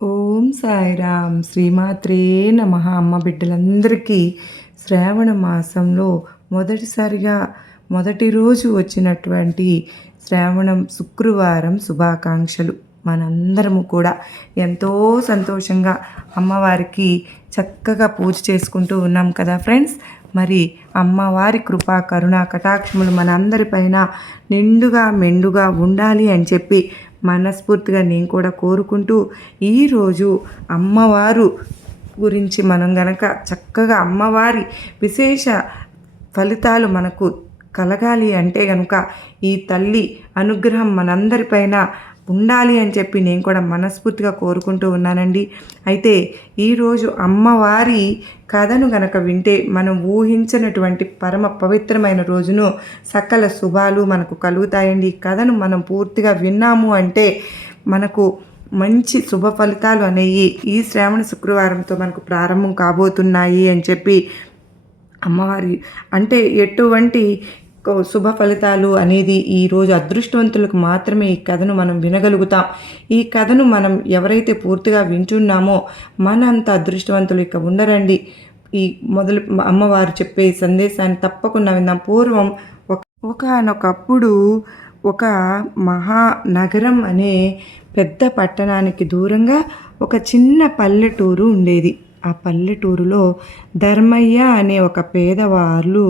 ఓం సాయిరామ్ శ్రీమాత్రే నమః. అమ్మ బిడ్డలందరికీ శ్రావణ మాసంలో మొదటిసారిగా మొదటి రోజు వచ్చినటువంటి శ్రావణం శుక్రవారం శుభాకాంక్షలు. మనందరము కూడా ఎంతో సంతోషంగా అమ్మవారికి చక్కగా పూజ చేసుకుంటూ ఉన్నాం కదా ఫ్రెండ్స్. మరి అమ్మవారి కృపా కరుణా కటాక్షములు మనందరిపైన నిండుగా మెండుగా ఉండాలి అని చెప్పి మనస్ఫూర్తిగా నేను కూడా కోరుకుంటూ, ఈరోజు అమ్మవారు గురించి మనం గనక చక్కగా అమ్మవారి విశేష ఫలితాలు మనకు కలగాలి అంటే కనుక ఈ తల్లి అనుగ్రహం మనందరిపైన ఉండాలి అని చెప్పి నేను కూడా మనస్ఫూర్తిగా కోరుకుంటూ ఉన్నానండి. అయితే ఈరోజు అమ్మవారి కథను గనక వింటే మనం ఊహించినటువంటి పరమ పవిత్రమైన రోజును సకల శుభాలు మనకు కలుగుతాయండి. ఈ కథను మనం పూర్తిగా విన్నాము అంటే మనకు మంచి శుభ ఫలితాలు అనేవి ఈ శ్రావణ శుక్రవారంతో మనకు ప్రారంభం కాబోతున్నాయి అని చెప్పి అమ్మవారి అంటే ఎటువంటి శుభ ఫలితాలు అనేది ఈరోజు అదృష్టవంతులకు మాత్రమే ఈ కథను మనం వినగలుగుతాం. ఈ కథను మనం ఎవరైతే పూర్తిగా వింటున్నామో మనంత అదృష్టవంతులు ఇక ఉండరండి. ఈ అమ్మవారు చెప్పే సందేశాన్ని తప్పకుండా విందాం. పూర్వం ఒకనొకప్పుడు ఒక మహానగరం అనే పెద్ద పట్టణానికి దూరంగా ఒక చిన్న పల్లెటూరు ఉండేది. ఆ పల్లెటూరులో ధర్మయ్య అనే ఒక పేదవాళ్ళు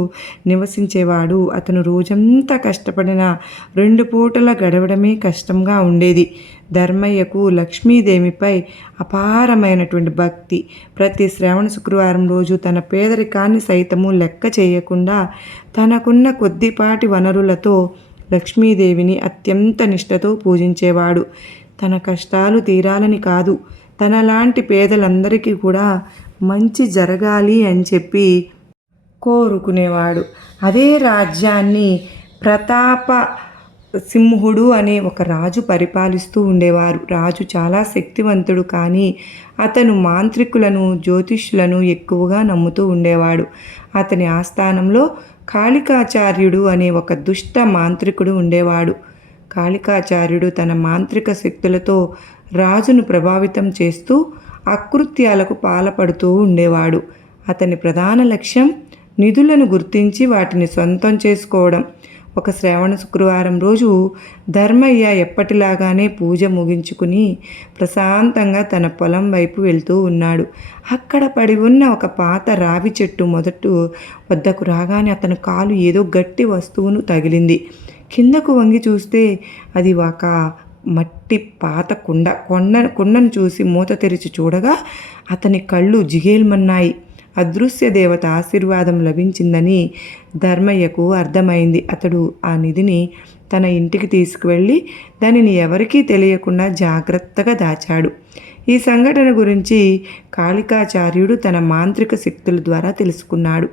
నివసించేవాడు. అతను రోజంతా కష్టపడిన 2 పూటల గడవడమే కష్టంగా ఉండేది. ధర్మయ్యకు లక్ష్మీదేవిపై అపారమైనటువంటి భక్తి. ప్రతి శ్రావణ శుక్రవారం రోజు తన పేదరికాన్ని సైతము లెక్క చేయకుండా తనకున్న కొద్దిపాటి వనరులతో లక్ష్మీదేవిని అత్యంత నిష్ఠతో పూజించేవాడు. తన కష్టాలు తీరాలని కాదు, తనలాంటి పేదలందరికీ కూడా మంచి జరగాలి అని చెప్పి కోరుకునేవాడు. అదే రాజ్యాన్ని ప్రతాప సింహుడు అనే ఒక రాజు పరిపాలిస్తూ ఉండేవారు. రాజు చాలా శక్తివంతుడు, కానీ అతను మాంత్రికులను జ్యోతిష్యులను ఎక్కువగా నమ్ముతూ ఉండేవాడు. అతని ఆస్థానంలో కాళికాచార్యుడు అనే ఒక దుష్ట మాంత్రికుడు ఉండేవాడు. కాళికాచార్యుడు తన మాంత్రిక శక్తులతో రాజును ప్రభావితం చేస్తూ అకృత్యాలకు పాల్పడుతూ ఉండేవాడు. అతని ప్రధాన లక్ష్యం నిధులను గుర్తించి వాటిని సొంతం చేసుకోవడం. ఒక శ్రావణ శుక్రవారం రోజు ధర్మయ్య ఎప్పటిలాగానే పూజ ముగించుకుని ప్రశాంతంగా తన పొలం వైపు వెళ్తూ ఉన్నాడు. అక్కడ పడి ఉన్న ఒక పాత రావి చెట్టు వద్దకు రాగానే అతని కాలు ఏదో గట్టి వస్తువును తగిలింది. కిందకు వంగి చూస్తే అది ఒక మట్టి పాత కుండను చూసి మూత తెరిచి చూడగా అతని కళ్ళు జిగేల్మన్నాయి. అదృశ్య దేవత ఆశీర్వాదం లభించిందని ధర్మయ్యకు అర్థమైంది. అతడు ఆ నిధిని తన ఇంటికి తీసుకువెళ్ళి దానిని ఎవరికీ తెలియకుండా జాగ్రత్తగా దాచాడు. ఈ సంఘటన గురించి కాళికాచార్యుడు తన మాంత్రిక శక్తుల ద్వారా తెలుసుకున్నాడు.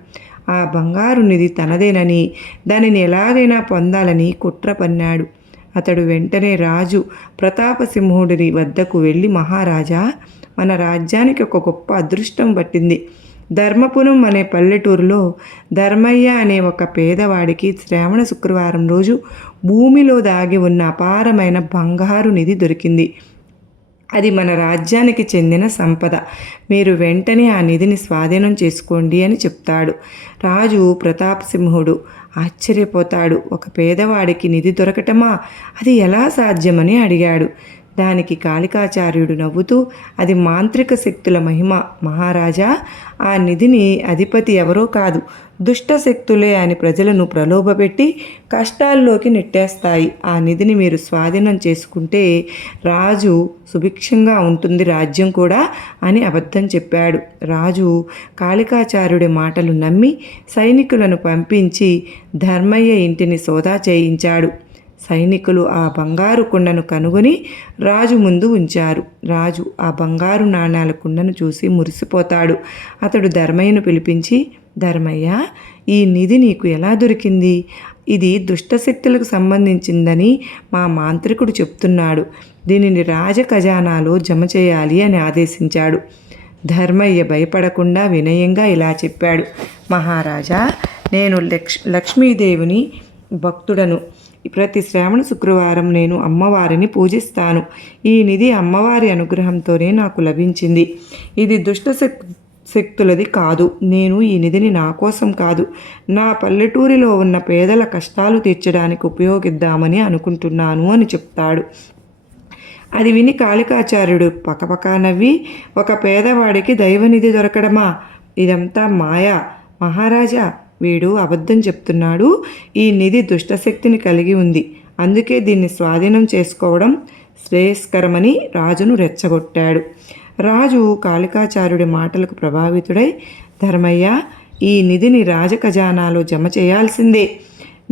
ఆ బంగారు నిధి తనదేనని, దానిని ఎలాగైనా పొందాలని కుట్ర పన్నాడు. అతడు వెంటనే రాజు ప్రతాపసింహుడి వద్దకు వెళ్ళి, మహారాజా, మన రాజ్యానికి ఒక గొప్ప అదృష్టం పట్టింది. ధర్మపురం అనే పల్లెటూరులో ధర్మయ్య అనే ఒక పేదవాడికి శ్రావణ శుక్రవారం రోజు భూమిలో దాగి ఉన్న అపారమైన బంగారు నిధి దొరికింది. అది మన రాజ్యానికి చెందిన సంపద. మీరు వెంటనే ఆ నిధిని స్వాధీనం చేసుకోండి అని చెప్తాడు. రాజు ప్రతాపసింహుడు ఆశ్చర్యపోతాడు. ఒక పేదవాడికి నిధి దొరకటమా? అది ఎలా సాధ్యమని అడిగాడు. దానికి కాళికాచార్యుడు నవ్వుతూ, అది మాంత్రిక శక్తుల మహిమ మహారాజా. ఆ నిధిని అధిపతి ఎవరో కాదు, దుష్ట శక్తులే అని ప్రజలను ప్రలోభపెట్టి కష్టాల్లోకి నెట్టేస్తాయి. ఆ నిధిని మీరు స్వాధీనం చేసుకుంటే రాజు సుభిక్షంగా ఉంటుంది, రాజ్యం కూడా అని అబద్ధం చెప్పాడు. రాజు కాళికాచార్యుడి మాటలు నమ్మి సైనికులను పంపించి ధర్మయ్య ఇంటిని సోదా చేయించాడు. సైనికులు ఆ బంగారు కుండను కనుగొని రాజు ముందు ఉంచారు. రాజు ఆ బంగారు నాణాల కుండను చూసి మురిసిపోతాడు. అతడు ధర్మయ్యను పిలిపించి, ధర్మయ్య, ఈ నిధి నీకు ఎలా దొరికింది? ఇది దుష్టశక్తులకు సంబంధించిందని మా మాంత్రికుడు చెప్తున్నాడు. దీనిని రాజ ఖజానాలో జమ చేయాలి అని ఆదేశించాడు. ధర్మయ్య భయపడకుండా వినయంగా ఇలా చెప్పాడు, మహారాజా, నేను లక్ష్మీదేవిని భక్తుడను. ప్రతి శ్రావణ శుక్రవారం నేను అమ్మవారిని పూజిస్తాను. ఈ నిధి అమ్మవారి అనుగ్రహంతోనే నాకు లభించింది. ఇది దుష్ట శక్తులది కాదు. నేను ఈ నిధిని నా కోసం కాదు, నా పల్లెటూరిలో ఉన్న పేదల కష్టాలు తీర్చడానికి ఉపయోగిద్దామని అనుకుంటున్నాను అని చెప్తాడు. అది విని కాళికాచార్యుడు పకపకా నవ్వి, ఒక పేదవాడికి దైవనిధి దొరకడమా? ఇదంతా మాయా మహారాజా, వీడు అబద్ధం చెప్తున్నాడు. ఈ నిధి దుష్టశక్తిని కలిగి ఉంది, అందుకే దీన్ని స్వాధీనం చేసుకోవడం శ్రేయస్కరమని రాజును రెచ్చగొట్టాడు. రాజు కాళికాచార్యుడి మాటలకు ప్రభావితుడై, ధర్మయ్య, ఈ నిధిని రాజఖజానాలో జమ చేయాల్సిందే.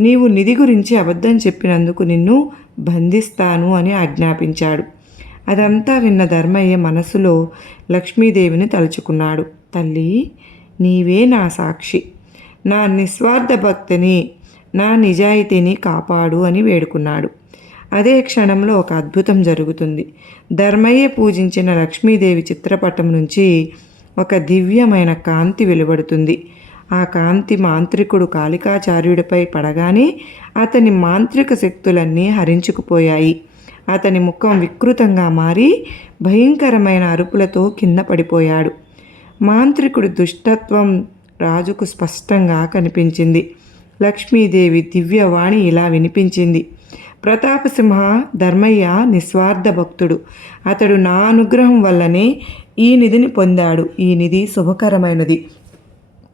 నీవు నిధి గురించి అబద్ధం చెప్పినందుకు నిన్ను బంధిస్తాను అని ఆజ్ఞాపించాడు. అదంతా విన్న ధర్మయ్య మనసులో లక్ష్మీదేవిని తలుచుకున్నాడు. తల్లి, నీవే నా సాక్షి, నా నిస్వార్థ భక్తిని, నా నిజాయితీని కాపాడు అని వేడుకున్నాడు. అదే క్షణంలో ఒక అద్భుతం జరుగుతుంది. ధర్మయ్య పూజించిన లక్ష్మీదేవి చిత్రపటం నుంచి ఒక దివ్యమైన కాంతి వెలువడుతుంది. ఆ కాంతి మాంత్రికుడు కాళికాచార్యుడిపై పడగానే అతని మాంత్రిక శక్తులన్నీ హరించుకుపోయాయి. అతని ముఖం వికృతంగా మారి భయంకరమైన అరుపులతో కింద పడిపోయాడు. మాంత్రికుడి దుష్టత్వం రాజుకు స్పష్టంగా కనిపించింది. లక్ష్మీదేవి దివ్యవాణి ఇలా వినిపించింది: ప్రతాపసింహ, ధర్మయ్య నిస్వార్థ భక్తుడు. అతడు నా అనుగ్రహం వల్లనే ఈ నిధిని పొందాడు. ఈ నిధి శుభకరమైనది.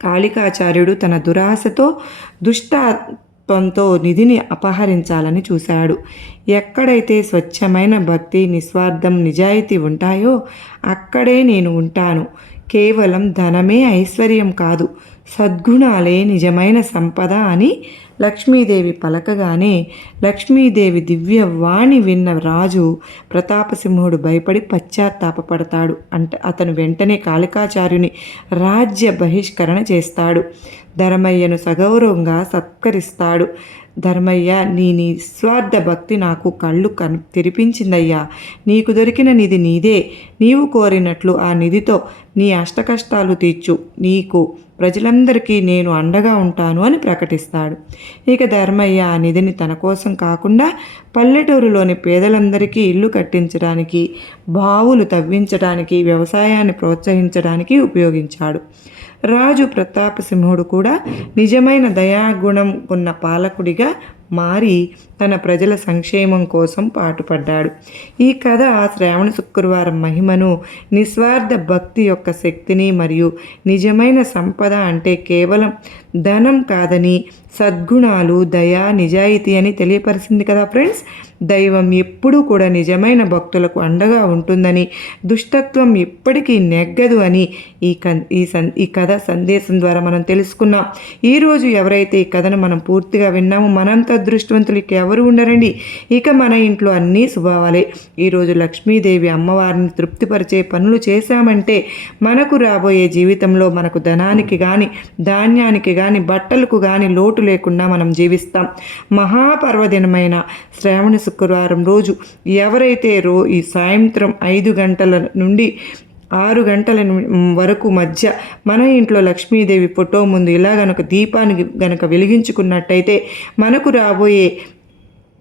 కాళికాచార్యుడు తన దురాశతో దుష్టత్వంతో నిధిని అపహరించాలని చూశాడు. ఎక్కడైతే స్వచ్ఛమైన భక్తి, నిస్వార్థం, నిజాయితీ ఉంటాయో అక్కడే నేను ఉంటాను. కేవలం ధనమే ఐశ్వర్యం కాదు, సద్గుణాలే నిజమైన సంపద అని లక్ష్మీదేవి పలకగానే లక్ష్మీదేవి దివ్యవాణి విన్న రాజు ప్రతాపసింహుడు భయపడి పశ్చాత్తాపపడతాడు. అతను వెంటనే కాళికాచార్యుని రాజ్య బహిష్కరణ చేస్తాడు. ధర్మయ్యను సగౌరవంగా సత్కరిస్తాడు. ధర్మయ్య, నీ నిస్వార్థ భక్తి నాకు కళ్ళు తెరిపించిందయ్యా. నీకు దొరికిన నిధి నీదే. నీవు కోరినట్లు ఆ నిధితో నీ అష్టకష్టాలు తీర్చు. నీకు, ప్రజలందరికీ నేను అండగా ఉంటాను అని ప్రకటిస్తాడు. ఇక ధర్మయ్య ఆ నిధిని తన కోసం కాకుండా పల్లెటూరులోని పేదలందరికీ ఇల్లు కట్టించడానికి, బావులు తవ్వించడానికి, వ్యవసాయాన్ని ప్రోత్సహించడానికి ఉపయోగించాడు. రాజు ప్రతాపసింహుడు కూడా నిజమైన దయాగుణం ఉన్న పాలకుడిగా మారి తన ప్రజల సంక్షేమం కోసం పాటుపడ్డాడు. ఈ కథ శ్రావణ శుక్రవారం మహిమను, నిస్వార్థ భక్తి యొక్క శక్తిని మరియు నిజమైన సంపద అంటే కేవలం ధనం కాదని, సద్గుణాలు, దయ, నిజాయితీ అని తెలియపరిచింది కదా ఫ్రెండ్స్. దైవం ఎప్పుడూ కూడా నిజమైన భక్తులకు అండగా ఉంటుందని, దుష్టత్వం ఎప్పటికీ నెగ్గదు అని ఈ కథ సందేశం ద్వారా మనం తెలుసుకున్నాం. ఈరోజు ఎవరైతే ఈ కథను మనం పూర్తిగా విన్నామో మనంత అదృష్టవంతులకి ఎవరు ఉండరండి. ఇక మన ఇంట్లో అన్నీ శుభావాలే. ఈరోజు లక్ష్మీదేవి అమ్మవారిని తృప్తిపరిచే పనులు చేశామంటే మనకు రాబోయే జీవితంలో మనకు ధనానికి కానీ, ధాన్యానికి కానీ, బట్టలకు కానీ లోటు లేకుండా మనం జీవిస్తాం. మహాపర్వదినమైన శ్రావణ శుక్రవారం రోజు ఎవరైతే ఈ సాయంత్రం 5 గంటల నుండి 6 గంటల వరకు మధ్య మన ఇంట్లో లక్ష్మీదేవి ఫోటో ముందు ఇలా గనక దీపాన్ని గనక వెలిగించుకున్నట్టయితే మనకు రాబోయే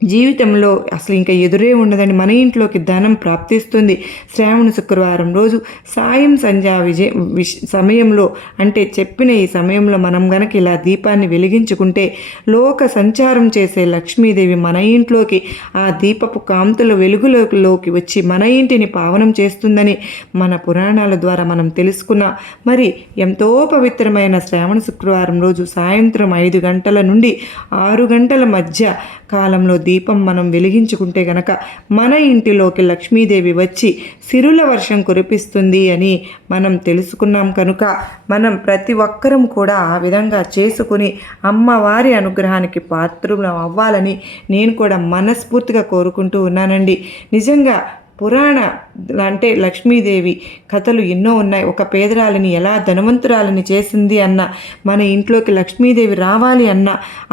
జీవితంలో అసలు ఇంకా ఎదురే ఉండదని, మన ఇంట్లోకి ధనం ప్రాప్తిస్తుంది. శ్రావణ శుక్రవారం రోజు సాయం సంధ్యా సమయంలో అంటే చెప్పిన ఈ సమయంలో మనం గనక ఇలా దీపాన్ని వెలిగించుకుంటే లోక సంచారం చేసే లక్ష్మీదేవి మన ఇంట్లోకి ఆ దీపపు కాంతుల వెలుగులోకి వచ్చి మన ఇంటిని పావనం చేస్తుందని మన పురాణాల ద్వారా మనం తెలుసుకున్నాం. మరి ఎంతో పవిత్రమైన శ్రావణ శుక్రవారం రోజు సాయంత్రం 5 గంటల నుండి 6 గంటల మధ్య కాలంలో దీపం మనం వెలిగించుకుంటే గనక మన ఇంటిలోకి లక్ష్మీదేవి వచ్చి సిరుల వర్షం కురిపిస్తుంది అని మనం తెలుసుకున్నాం. కనుక మనం ప్రతి ఒక్కరం కూడా ఆ విధంగా చేసుకుని అమ్మవారి అనుగ్రహానికి పాత్రులు అవ్వాలని నేను కూడా మనస్ఫూర్తిగా కోరుకుంటూ ఉన్నానండి. నిజంగా పురాణ అంటే లక్ష్మీదేవి కథలు ఎన్నో ఉన్నాయి. ఒక పేదరాలిని ఎలా ధనవంతురాలని చేసింది అన్న, మన ఇంట్లోకి లక్ష్మీదేవి రావాలి అన్న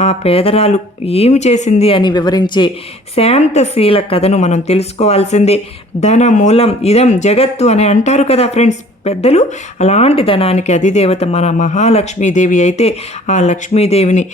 ఆ పేదరాలు ఏమి చేసింది అని వివరించే శాంతశీల కథను మనం తెలుసుకోవాల్సిందే. ధన మూలం ఇదం జగత్తు అని అంటారు కదా ఫ్రెండ్స్ పెద్దలు. అలాంటి ధనానికి అధిదేవత మన మహాలక్ష్మీదేవి అయితే ఆ లక్ష్మీదేవిని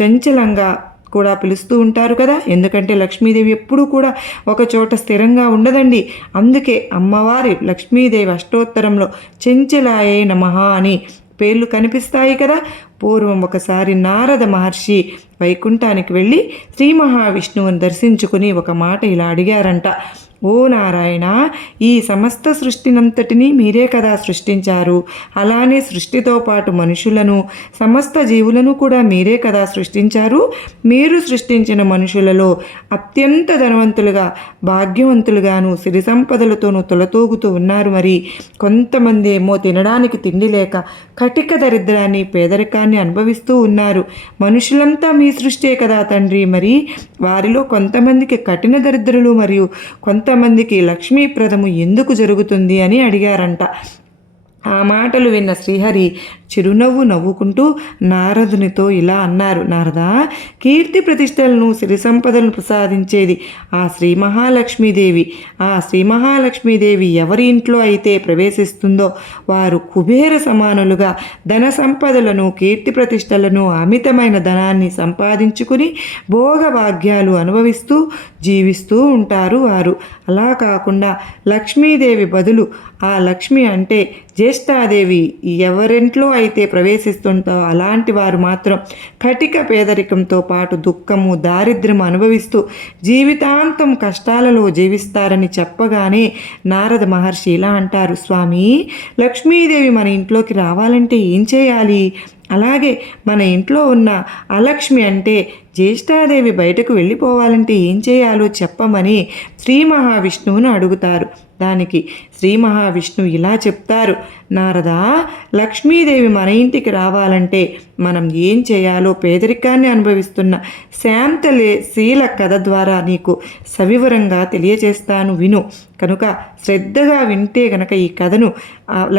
చంచలంగా కూడా పిలుస్తూ ఉంటారు కదా. ఎందుకంటే లక్ష్మీదేవి ఎప్పుడూ కూడా ఒక చోట స్థిరంగా ఉండదండి. అందుకే అమ్మవారి లక్ష్మీదేవి అష్టోత్తరంలో చెంచలాయే నమః అని పేర్లు కనిపిస్తాయి కదా. పూర్వం ఒకసారి నారద మహర్షి వైకుంఠానికి వెళ్ళి శ్రీ మహావిష్ణువుని దర్శించుకుని ఒక మాట ఇలా అడిగారంట. ఓ నారాయణ, ఈ సమస్త సృష్టినంతటినీ మీరే కదా సృష్టించారు. అలానే సృష్టితో పాటు మనుషులను, సమస్త జీవులను కూడా మీరే కదా సృష్టించారు. మీరు సృష్టించిన మనుషులలో అత్యంత ధనవంతులుగా, భాగ్యవంతులుగాను, సిరి సంపదలతోనూ తొలతూగుతూ ఉన్నారు. మరి కొంతమంది ఏమో తినడానికి తిండి లేక కటిక దరిద్రాన్ని, పేదరికాన్ని అనుభవిస్తూ ఉన్నారు. మనుషులంతా మీ సృష్టే కదా తండ్రి. మరి వారిలో కొంతమందికి కఠిన దరిద్రులు మరియు కొంతమందికి లక్ష్మీప్రదము ఎందుకు జరుగుతుంది అని అడిగారంట. ఆ మాటలు విన్న శ్రీహరి చిరునవ్వు నవ్వుకుంటూ నారదునితో ఇలా అన్నారు. నారదా, కీర్తి ప్రతిష్టలను, సిరి సంపదలను ప్రసాదించేది ఆ శ్రీ మహాలక్ష్మీదేవి. ఆ శ్రీ మహాలక్ష్మీదేవి ఎవరి ఇంట్లో అయితే ప్రవేశిస్తుందో వారు కుబేర సమానులుగా ధన సంపదలను, కీర్తి ప్రతిష్టలను, అమితమైన ధనాన్ని సంపాదించుకుని భోగభాగ్యాలు అనుభవిస్తూ జీవిస్తూ ఉంటారు వారు. అలా కాకుండా లక్ష్మీదేవి బదులు ఆ లక్ష్మి అంటే జ్యేష్ఠాదేవి ఎవరింట్లో అయితే ప్రవేశిస్తుంటో అలాంటి వారు మాత్రం కటిక పేదరికంతో పాటు దుఃఖము, దారిద్ర్యము అనుభవిస్తూ జీవితాంతం కష్టాలలో జీవిస్తారని చెప్పగానే నారద మహర్షి ఇలా అంటారు. స్వామి, లక్ష్మీదేవి మన ఇంట్లోకి రావాలంటే ఏం చేయాలి? అలాగే మన ఇంట్లో ఉన్న అలక్ష్మి అంటే జ్యేష్ఠాదేవి బయటకు వెళ్ళిపోవాలంటే ఏం చేయాలో చెప్పమని శ్రీ మహావిష్ణువును అడుగుతారు. దానికి శ్రీ మహావిష్ణువు ఇలా చెప్తారు. నారదా, లక్ష్మీదేవి మన ఇంటికి రావాలంటే మనం ఏం చేయాలో పేదరికాన్ని అనుభవిస్తున్న శాంతశీల కథ ద్వారా నీకు సవివరంగా తెలియచేస్తాను, విను. కనుక శ్రద్ధగా వింటే గనక ఈ కథను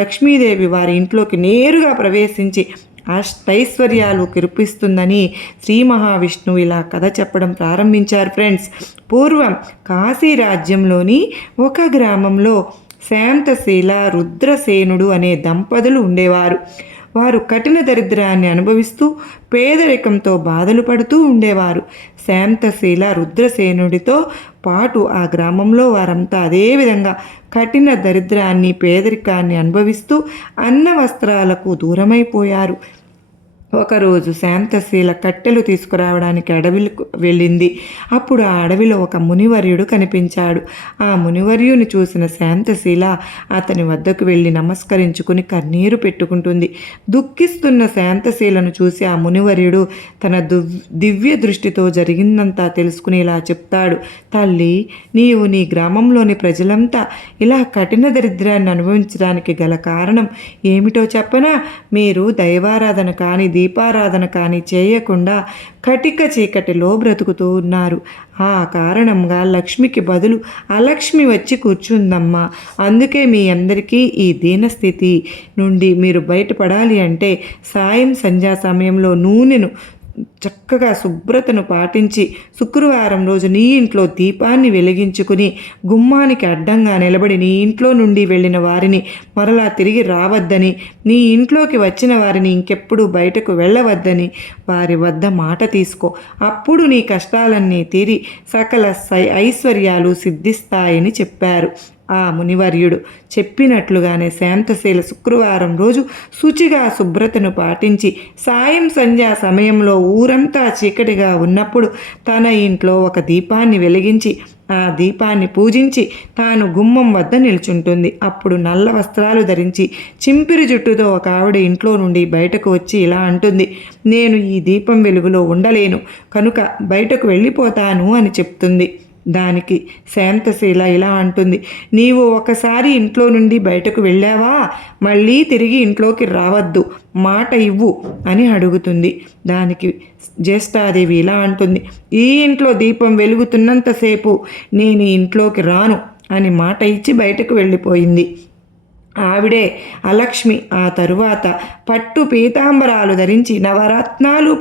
లక్ష్మీదేవి వారి ఇంట్లోకి నేరుగా ప్రవేశించి అష్టైశ్వర్యాలు కురిపిస్తుందని శ్రీ మహావిష్ణువు ఇలా కథ చెప్పడం ప్రారంభించారు. ఫ్రెండ్స్, పూర్వం కాశీ రాజ్యంలోని ఒక గ్రామంలో శాంతశీల, రుద్రసేనుడు అనే దంపతులు ఉండేవారు. వారు కఠిన దరిద్రాన్ని అనుభవిస్తూ పేదరికంతో బాధలు పడుతూ ఉండేవారు. శాంతశీల, రుద్రసేనుడితో పాటు ఆ గ్రామంలో వారంతా అదేవిధంగా కఠిన దరిద్రాన్ని, పేదరికాన్ని అనుభవిస్తూ అన్న వస్త్రాలకు దూరమైపోయారు. ఒకరోజు శాంతశీల కట్టెలు తీసుకురావడానికి అడవికి వెళ్ళింది. అప్పుడు ఆ అడవిలో ఒక మునివర్యుడు కనిపించాడు. ఆ మునివర్యుని చూసిన శాంతశీల అతని వద్దకు వెళ్ళి నమస్కరించుకుని కన్నీరు పెట్టుకుంటుంది. దుఃఖిస్తున్న శాంతశీలను చూసి ఆ మునివర్యుడు తన దివ్య దృష్టితో జరిగిందంతా తెలుసుకుని ఇలా చెప్తాడు. తల్లి, నీవు నీ గ్రామంలోని ప్రజలంతా ఇలా కఠిన దరిద్రాన్ని అనుభవించడానికి గల కారణం ఏమిటో చెప్పనా? మీరు దైవారాధన కానీ దీపారాధన కానీ చేయకుండా కటిక చీకటిలో బ్రతుకుతూ ఉన్నారు. ఆ కారణంగా లక్ష్మికి బదులు అలక్ష్మి వచ్చి కూర్చుందమ్మా. అందుకే మీ అందరికీ ఈ దీనస్థితి నుండి మీరు బయటపడాలి అంటే సాయం సంధ్యా సమయంలో నూనెను చక్కగా శుభ్రతను పాటించి శుక్రవారం రోజు నీ ఇంట్లో దీపాన్ని వెలిగించుకుని గుమ్మానికి అడ్డంగా నిలబడి నీ ఇంట్లో నుండి వెళ్ళిన వారిని మరలా తిరిగి రావద్దని, నీ ఇంట్లోకి వచ్చిన వారిని ఇంకెప్పుడు బయటకు వెళ్ళవద్దని వారి వద్ద మాట తీసుకో. అప్పుడు నీ కష్టాలన్నీ తీరి సకల ఐశ్వర్యాలు సిద్ధిస్తాయని చెప్పారు. ఆ మునివర్యుడు చెప్పినట్లుగానే శాంతశీల శుక్రవారం రోజు శుచిగా శుభ్రతను పాటించి సాయం సంధ్యా సమయంలో ఊరంతా చీకటిగా ఉన్నప్పుడు తన ఇంట్లో ఒక దీపాన్ని వెలిగించి ఆ దీపాన్ని పూజించి తాను గుమ్మం వద్ద నిల్చుంటుంది. అప్పుడు నల్ల వస్త్రాలు ధరించి చింపిరి జుట్టుతో ఒక ఆవిడ ఇంట్లో నుండి బయటకు వచ్చి ఇలా అంటుంది. నేను ఈ దీపం వెలుగులో ఉండలేను కనుక బయటకు వెళ్ళిపోతాను అని చెప్తుంది. దానికి శాంతశీల ఇలా అంటుంది. నీవు ఒకసారి ఇంట్లో నుండి బయటకు వెళ్ళావా? మళ్ళీ తిరిగి ఇంట్లోకి రావద్దు, మాట ఇవ్వు అని అడుగుతుంది. దానికి జ్యేష్ఠాదేవి ఇలా అంటుంది. ఈ ఇంట్లో దీపం వెలుగుతున్నంతసేపు నేను ఇంట్లోకి రాను అని మాట ఇచ్చి బయటకు వెళ్ళిపోయింది. ఆవిడే అలక్ష్మి. ఆ తరువాత పట్టు పీతాంబరాలు ధరించి నవరత్నాలు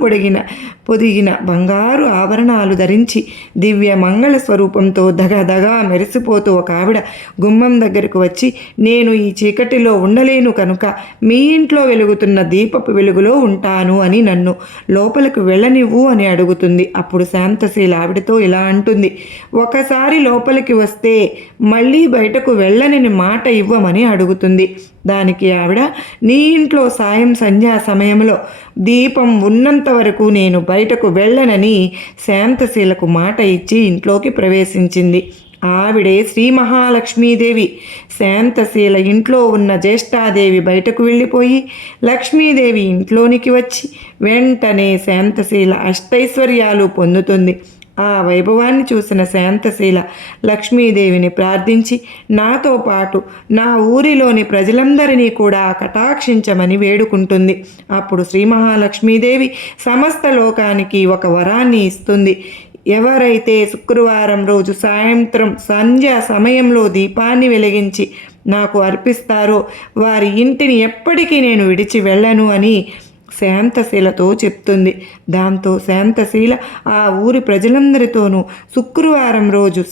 పొదిగిన బంగారు ఆభరణాలు ధరించి దివ్య మంగళ స్వరూపంతో దగదగా మెరిసిపోతూ ఒక ఆవిడ గుమ్మం దగ్గరకు వచ్చి, నేను ఈ చీకటిలో ఉండలేను కనుక మీ ఇంట్లో వెలుగుతున్న దీపపు వెలుగులో ఉంటాను అని నన్ను లోపలికి వెళ్ళనివ్వు అని అడుగుతుంది. అప్పుడు శాంతశీల ఆవిడతో ఇలా అంటుంది, ఒకసారి లోపలికి వస్తే మళ్ళీ బయటకు వెళ్ళనని మాట ఇవ్వమని అడుగుతుంది. దానికి ఆవిడ, నీ ఇంట్లో సాయం సంధ్యా సమయంలో దీపం ఉన్నంత వరకు నేను బయటకు వెళ్ళనని శాంతశీలకు మాట ఇచ్చి ఇంట్లోకి ప్రవేశించింది. ఆవిడే శ్రీ మహాలక్ష్మీదేవి. శాంతశీల ఇంట్లో ఉన్న జ్యేష్ఠాదేవి బయటకు వెళ్ళిపోయి లక్ష్మీదేవి ఇంట్లోనికి వచ్చి వెంటనే శాంతశీల అష్టైశ్వర్యాలు పొందుతుంది. ఆ వైభవాన్ని చూసిన శాంతశీల లక్ష్మీదేవిని ప్రార్థించి నాతో పాటు నా ఊరిలోని ప్రజలందరినీ కూడా కటాక్షించమని వేడుకుంటుంది. అప్పుడు శ్రీ మహాలక్ష్మీదేవి సమస్త లోకానికి ఒక వరాన్ని ఇస్తుంది. ఎవరైతే శుక్రవారం రోజు సాయంత్రం సంధ్య సమయంలో దీపాన్ని వెలిగించి నాకు అర్పిస్తారో వారి ఇంటిని ఎప్పటికీ నేను విడిచి వెళ్ళను అని శాంతశీలతో చెప్తుంది. దాంతో శాంతశీల ఆ ఊరి ప్రజలందరితోనూ శుక్రవారం రోజు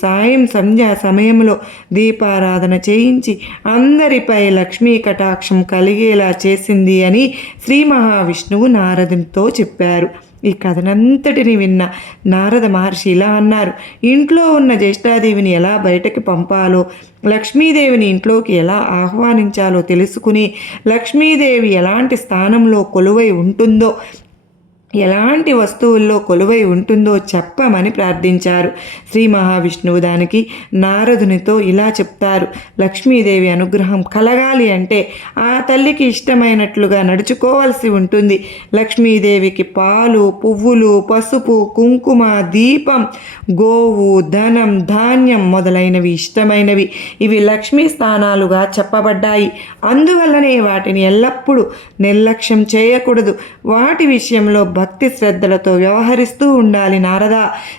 సంధ్యా సమయంలో దీపారాధన చేయించి అందరిపై లక్ష్మీ కటాక్షం కలిగేలా చేసింది అని శ్రీ మహావిష్ణువు నారదునితో చెప్పారు. ఈ కథనంతటిని విన్న నారద మహర్షి ఇలా అన్నారు, ఇంట్లో ఉన్న జ్యేష్ఠాదేవిని ఎలా బయటకి పంపాలో, లక్ష్మీదేవిని ఇంట్లోకి ఎలా ఆహ్వానించాలో తెలుసుకుని లక్ష్మీదేవి ఎలాంటి స్థానంలో కొలువై ఉంటుందో, ఎలాంటి వస్తువుల్లో కొలువై ఉంటుందో చెప్పమని ప్రార్థించారు. శ్రీ మహావిష్ణువు దానికి నారదునితో ఇలా చెప్తారు, లక్ష్మీదేవి అనుగ్రహం కలగాలి అంటే ఆ తల్లికి ఇష్టమైనట్లుగా నడుచుకోవాల్సి ఉంటుంది. లక్ష్మీదేవికి పాలు, పువ్వులు, పసుపు, కుంకుమ, దీపం, గోవు, ధనం, ధాన్యం మొదలైనవి ఇష్టమైనవి. ఇవి లక్ష్మీ స్థానాలుగా చెప్పబడ్డాయి. అందువల్లనే వాటిని ఎల్లప్పుడూ నిర్లక్ష్యం చేయకూడదు. వాటి విషయంలో భక్తి శ్రద్ధలతో వ్యవహరిస్తూ ఉండాలి. నారద,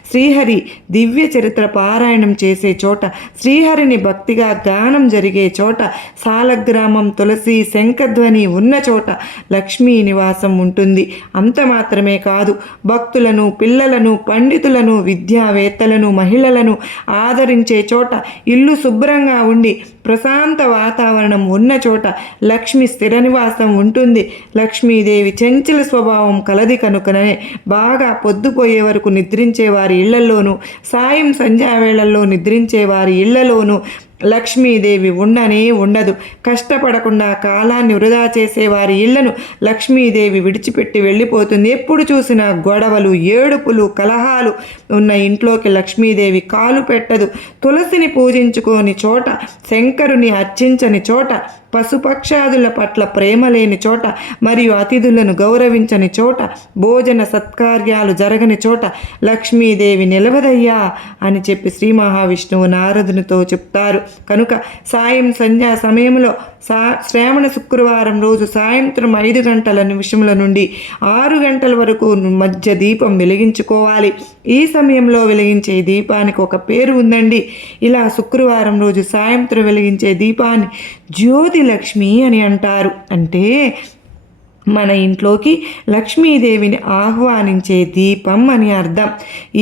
శ్రీహరి దివ్య చరిత్ర పారాయణం చేసే చోట, శ్రీహరిని భక్తిగా గానం జరిగే చోట, సాలగ్రామం, తులసి, శంఖధ్వని ఉన్న చోట లక్ష్మీ నివాసం ఉంటుంది. అంత మాత్రమే కాదు, భక్తులను, పిల్లలను, పండితులను, విద్యావేత్తలను, మహిళలను ఆదరించే చోట, ఇల్లు శుభ్రంగా ఉండి ప్రశాంత వాతావరణం ఉన్న చోట లక్ష్మి స్థిర నివాసం ఉంటుంది. లక్ష్మీదేవి చంచల స్వభావం కలది కనుకనే బాగా పొద్దుపోయే వరకు నిద్రించే వారి ఇళ్లలోనూ, సాయం సంధ్యావేళల్లో నిద్రించే వారి ఇళ్లలోనూ లక్ష్మీదేవి ఉండదు. కష్టపడకుండా కాలాన్ని వృధా చేసే వారి ఇళ్లను లక్ష్మీదేవి విడిచిపెట్టి వెళ్ళిపోతుంది. ఎప్పుడు చూసినా గొడవలు, ఏడుపులు, కలహాలు ఉన్న ఇంట్లోకి లక్ష్మీదేవి కాలు పెట్టదు. తులసిని పూజించుకోని చోట, శంకరుని అర్చించని చోట, పశుపక్షాదుల పట్ల ప్రేమ లేని చోట, మరియు అతిథులను గౌరవించని చోట, భోజన సత్కార్యాలు జరగని చోట లక్ష్మీదేవి నిలవదయ్యా అని చెప్పి శ్రీ మహావిష్ణువు నారదునితో చెప్తారు. కనుక సంధ్యా సమయంలో శ్రావణ శుక్రవారం రోజు సాయంత్రం 5 గంటల నిమిషముల నుండి 6 గంటల వరకు మధ్య దీపం వెలిగించుకోవాలి. ఈ సమయంలో వెలిగించే దీపానికి ఒక పేరు ఉందండి. ఇలా శుక్రవారం రోజు సాయంత్రం వెలిగించే దీపాన్ని జ్యోతి లక్ష్మి అని అంటారు. అంటే మన ఇంట్లోకి లక్ష్మీదేవిని ఆహ్వానించే దీపం అని అర్థం.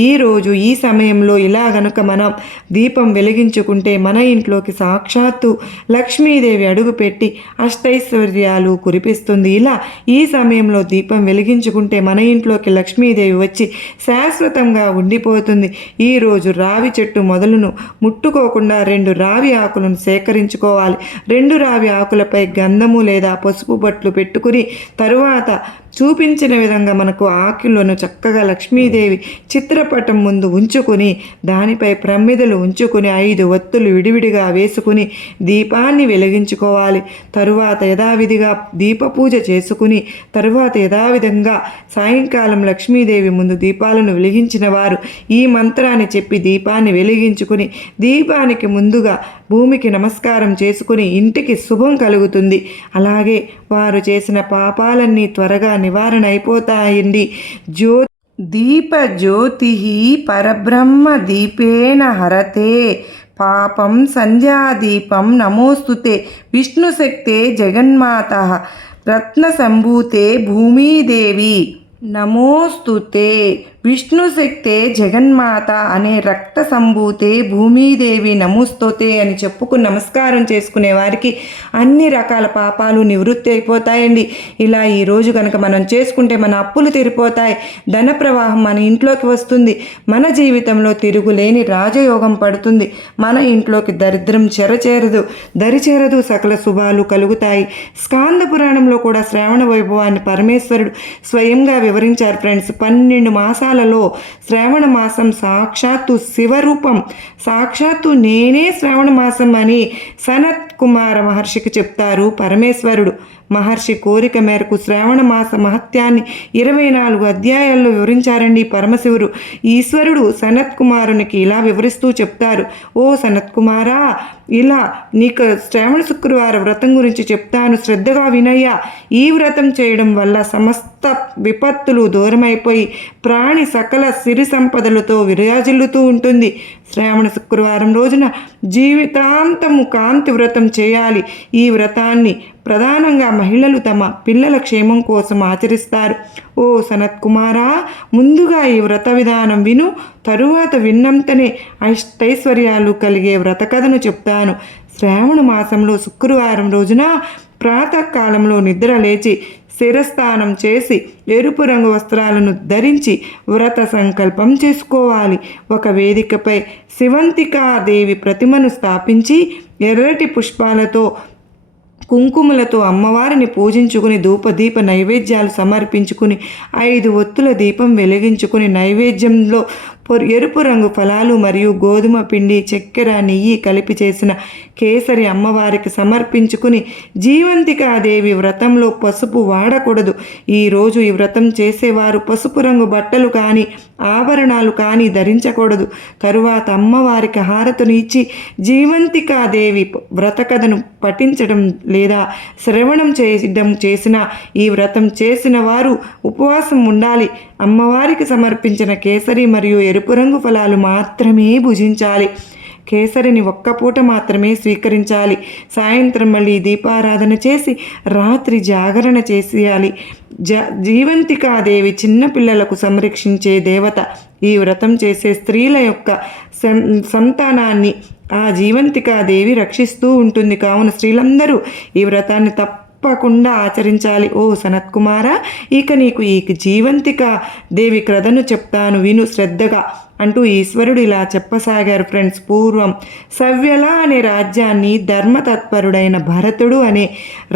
ఈరోజు ఈ సమయంలో ఇలా గనుక మనం దీపం వెలిగించుకుంటే మన ఇంట్లోకి సాక్షాత్తు లక్ష్మీదేవి అడుగుపెట్టి అష్టైశ్వర్యాలు కురిపిస్తుంది. ఇలా ఈ సమయంలో దీపం వెలిగించుకుంటే మన ఇంట్లోకి లక్ష్మీదేవి వచ్చి శాశ్వతంగా ఉండిపోతుంది. ఈరోజు రావి చెట్టు మొదలును ముట్టుకోకుండా 2 రావి ఆకులను సేకరించుకోవాలి. 2 రావి ఆకులపై గంధము లేదా పసుపు బట్లు పెట్టుకుని తరువాత చూపించిన విధంగా మనకు ఆకులను చక్కగా లక్ష్మీదేవి చిత్రపటం ముందు ఉంచుకొని దానిపై ప్రమిదలు ఉంచుకొని 5 ఒత్తులు విడివిడిగా వేసుకుని దీపాన్ని వెలిగించుకోవాలి. తరువాత యథావిధిగా దీప పూజ చేసుకుని తరువాత యథావిధంగా సాయంకాలం లక్ష్మీదేవి ముందు దీపాలను వెలిగించిన వారు ఈ మంత్రాన్ని చెప్పి దీపాన్ని వెలిగించుకుని దీపానికి ముందుగా భూమికి నమస్కారం చేసుకుని ఇంటికి శుభం కలుగుతుంది. అలాగే వారు చేసిన పాపాలన్నీ త్వరగా నివారణ అయిపోతాయండి. దీప జ్యోతి పరబ్రహ్మ దీపేన హరతే పాపం సంధ్యాదీపం నమోస్తుతే విష్ణుశక్తే జగన్మాత రత్నసంభూతే భూమీదేవి నమోస్తుతే విష్ణుశక్తే జగన్మాత అనే రక్త సంభూతే భూమీదేవి నమోస్తుతే అని చెప్పుకుని నమస్కారం చేసుకునే వారికి అన్ని రకాల పాపాలు నివృత్తి అయిపోతాయండి. ఇలా ఈరోజు కనుక మనం చేసుకుంటే మన అప్పులు తీరిపోతాయి, ధన ప్రవాహం మన ఇంట్లోకి వస్తుంది, మన జీవితంలో తిరుగులేని రాజయోగం పడుతుంది, మన ఇంట్లోకి దరిద్రం చెరచేరదు, దరిచేరదు, సకల శుభాలు కలుగుతాయి. స్కాంద పురాణంలో కూడా శ్రావణ వైభవాన్ని పరమేశ్వరుడు స్వయంగా వివరించారు ఫ్రెండ్స్. 12 మాసాలలో శ్రావణ మాసం సాక్షాత్తు శివరూపం, సాక్షాత్తు నేనే శ్రావణ మాసం అని సనత్ కుమార మహర్షికి చెప్తారు పరమేశ్వరుడు. మహర్షి కోరిక మేరకు శ్రావణ మాస మహత్యాన్ని 24 అధ్యాయాల్లో వివరించారండి పరమశివుడు. ఈశ్వరుడు సనత్ కుమారునికి ఇలా వివరిస్తూ చెప్తారు, ఓ సనత్ కుమారా, ఇలా నీకు శ్రావణ శుక్రవార వ్రతం గురించి చెప్తాను, శ్రద్ధగా వినయ్యా. ఈ వ్రతం చేయడం వల్ల సమస్త విపత్తులు దూరమైపోయి ప్రాణి సకల సిరి సంపదలతో విరాజిల్లుతూ ఉంటుంది. శ్రావణ శుక్రవారం రోజున జీవితాంతము కాంతి వ్రతం చేయాలి. ఈ వ్రతాన్ని ప్రధానంగా మహిళలు తమ పిల్లల క్షేమం కోసం ఆచరిస్తారు. ఓ సనత్ కుమారా, ముందుగా ఈ వ్రత విధానం విను, తరువాత విన్నంతనే అష్టైశ్వర్యాలు కలిగే వ్రత కథను చెప్తాను. శ్రావణ మాసంలో శుక్రవారం రోజున ప్రాతకాలంలో నిద్ర లేచి శిరస్నానం చేసి ఎరుపు రంగు వస్త్రాలను ధరించి వ్రత సంకల్పం చేసుకోవాలి. ఒక వేదికపై శివంతికాదేవి ప్రతిమను స్థాపించి ఎర్రటి పుష్పాలతో కుంకుమలతో అమ్మవారిని పూజించుకుని ధూపదీప నైవేద్యాలు సమర్పించుకుని 5 ఒత్తుల దీపం వెలిగించుకుని నైవేద్యంలో ఎరుపు రంగు ఫలాలు మరియు గోధుమ పిండి, చక్కెర, నెయ్యి కలిపి చేసిన కేసరి అమ్మవారికి సమర్పించుకుని జీవంతికాదేవి వ్రతంలో పసుపు వాడకూడదు. ఈరోజు ఈ వ్రతం చేసేవారు పసుపు రంగు బట్టలు కానీ ఆభరణాలు కానీ ధరించకూడదు. తరువాత అమ్మవారికి హారతుని ఇచ్చి జీవంతికాదేవి వ్రత కథను పఠించడం లేదా శ్రవణం చేయడం చేసిన ఈ వ్రతం చేసిన వారు ఉపవాసం ఉండాలి. అమ్మవారికి సమర్పించిన కేసరి మరియు ఎరుపు రంగు ఫలాలు మాత్రమే భుజించాలి. కేసరిని ఒక్క పూట మాత్రమే స్వీకరించాలి. సాయంత్రం మళ్ళీ దీపారాధన చేసి రాత్రి జాగరణ చేసేయాలి. జీవంతికాదేవి చిన్నపిల్లలకు సంరక్షించే దేవత. ఈ వ్రతం చేసే స్త్రీల యొక్క సంతానాన్ని ఆ జీవంతికాదేవి రక్షిస్తూ ఉంటుంది. కావున స్త్రీలందరూ ఈ వ్రతాన్ని తప్పకుండా ఆచరించాలి. ఓ సనత్ కుమార, ఇక నీకు ఈ జీవంతికా దేవి కథను చెప్తాను, విను శ్రద్ధగా అంటూ ఈశ్వరుడు ఇలా చెప్పసాగారు ఫ్రెండ్స్. పూర్వం సవ్యల అనే రాజ్యాన్ని ధర్మతత్పరుడైన భరతుడు అనే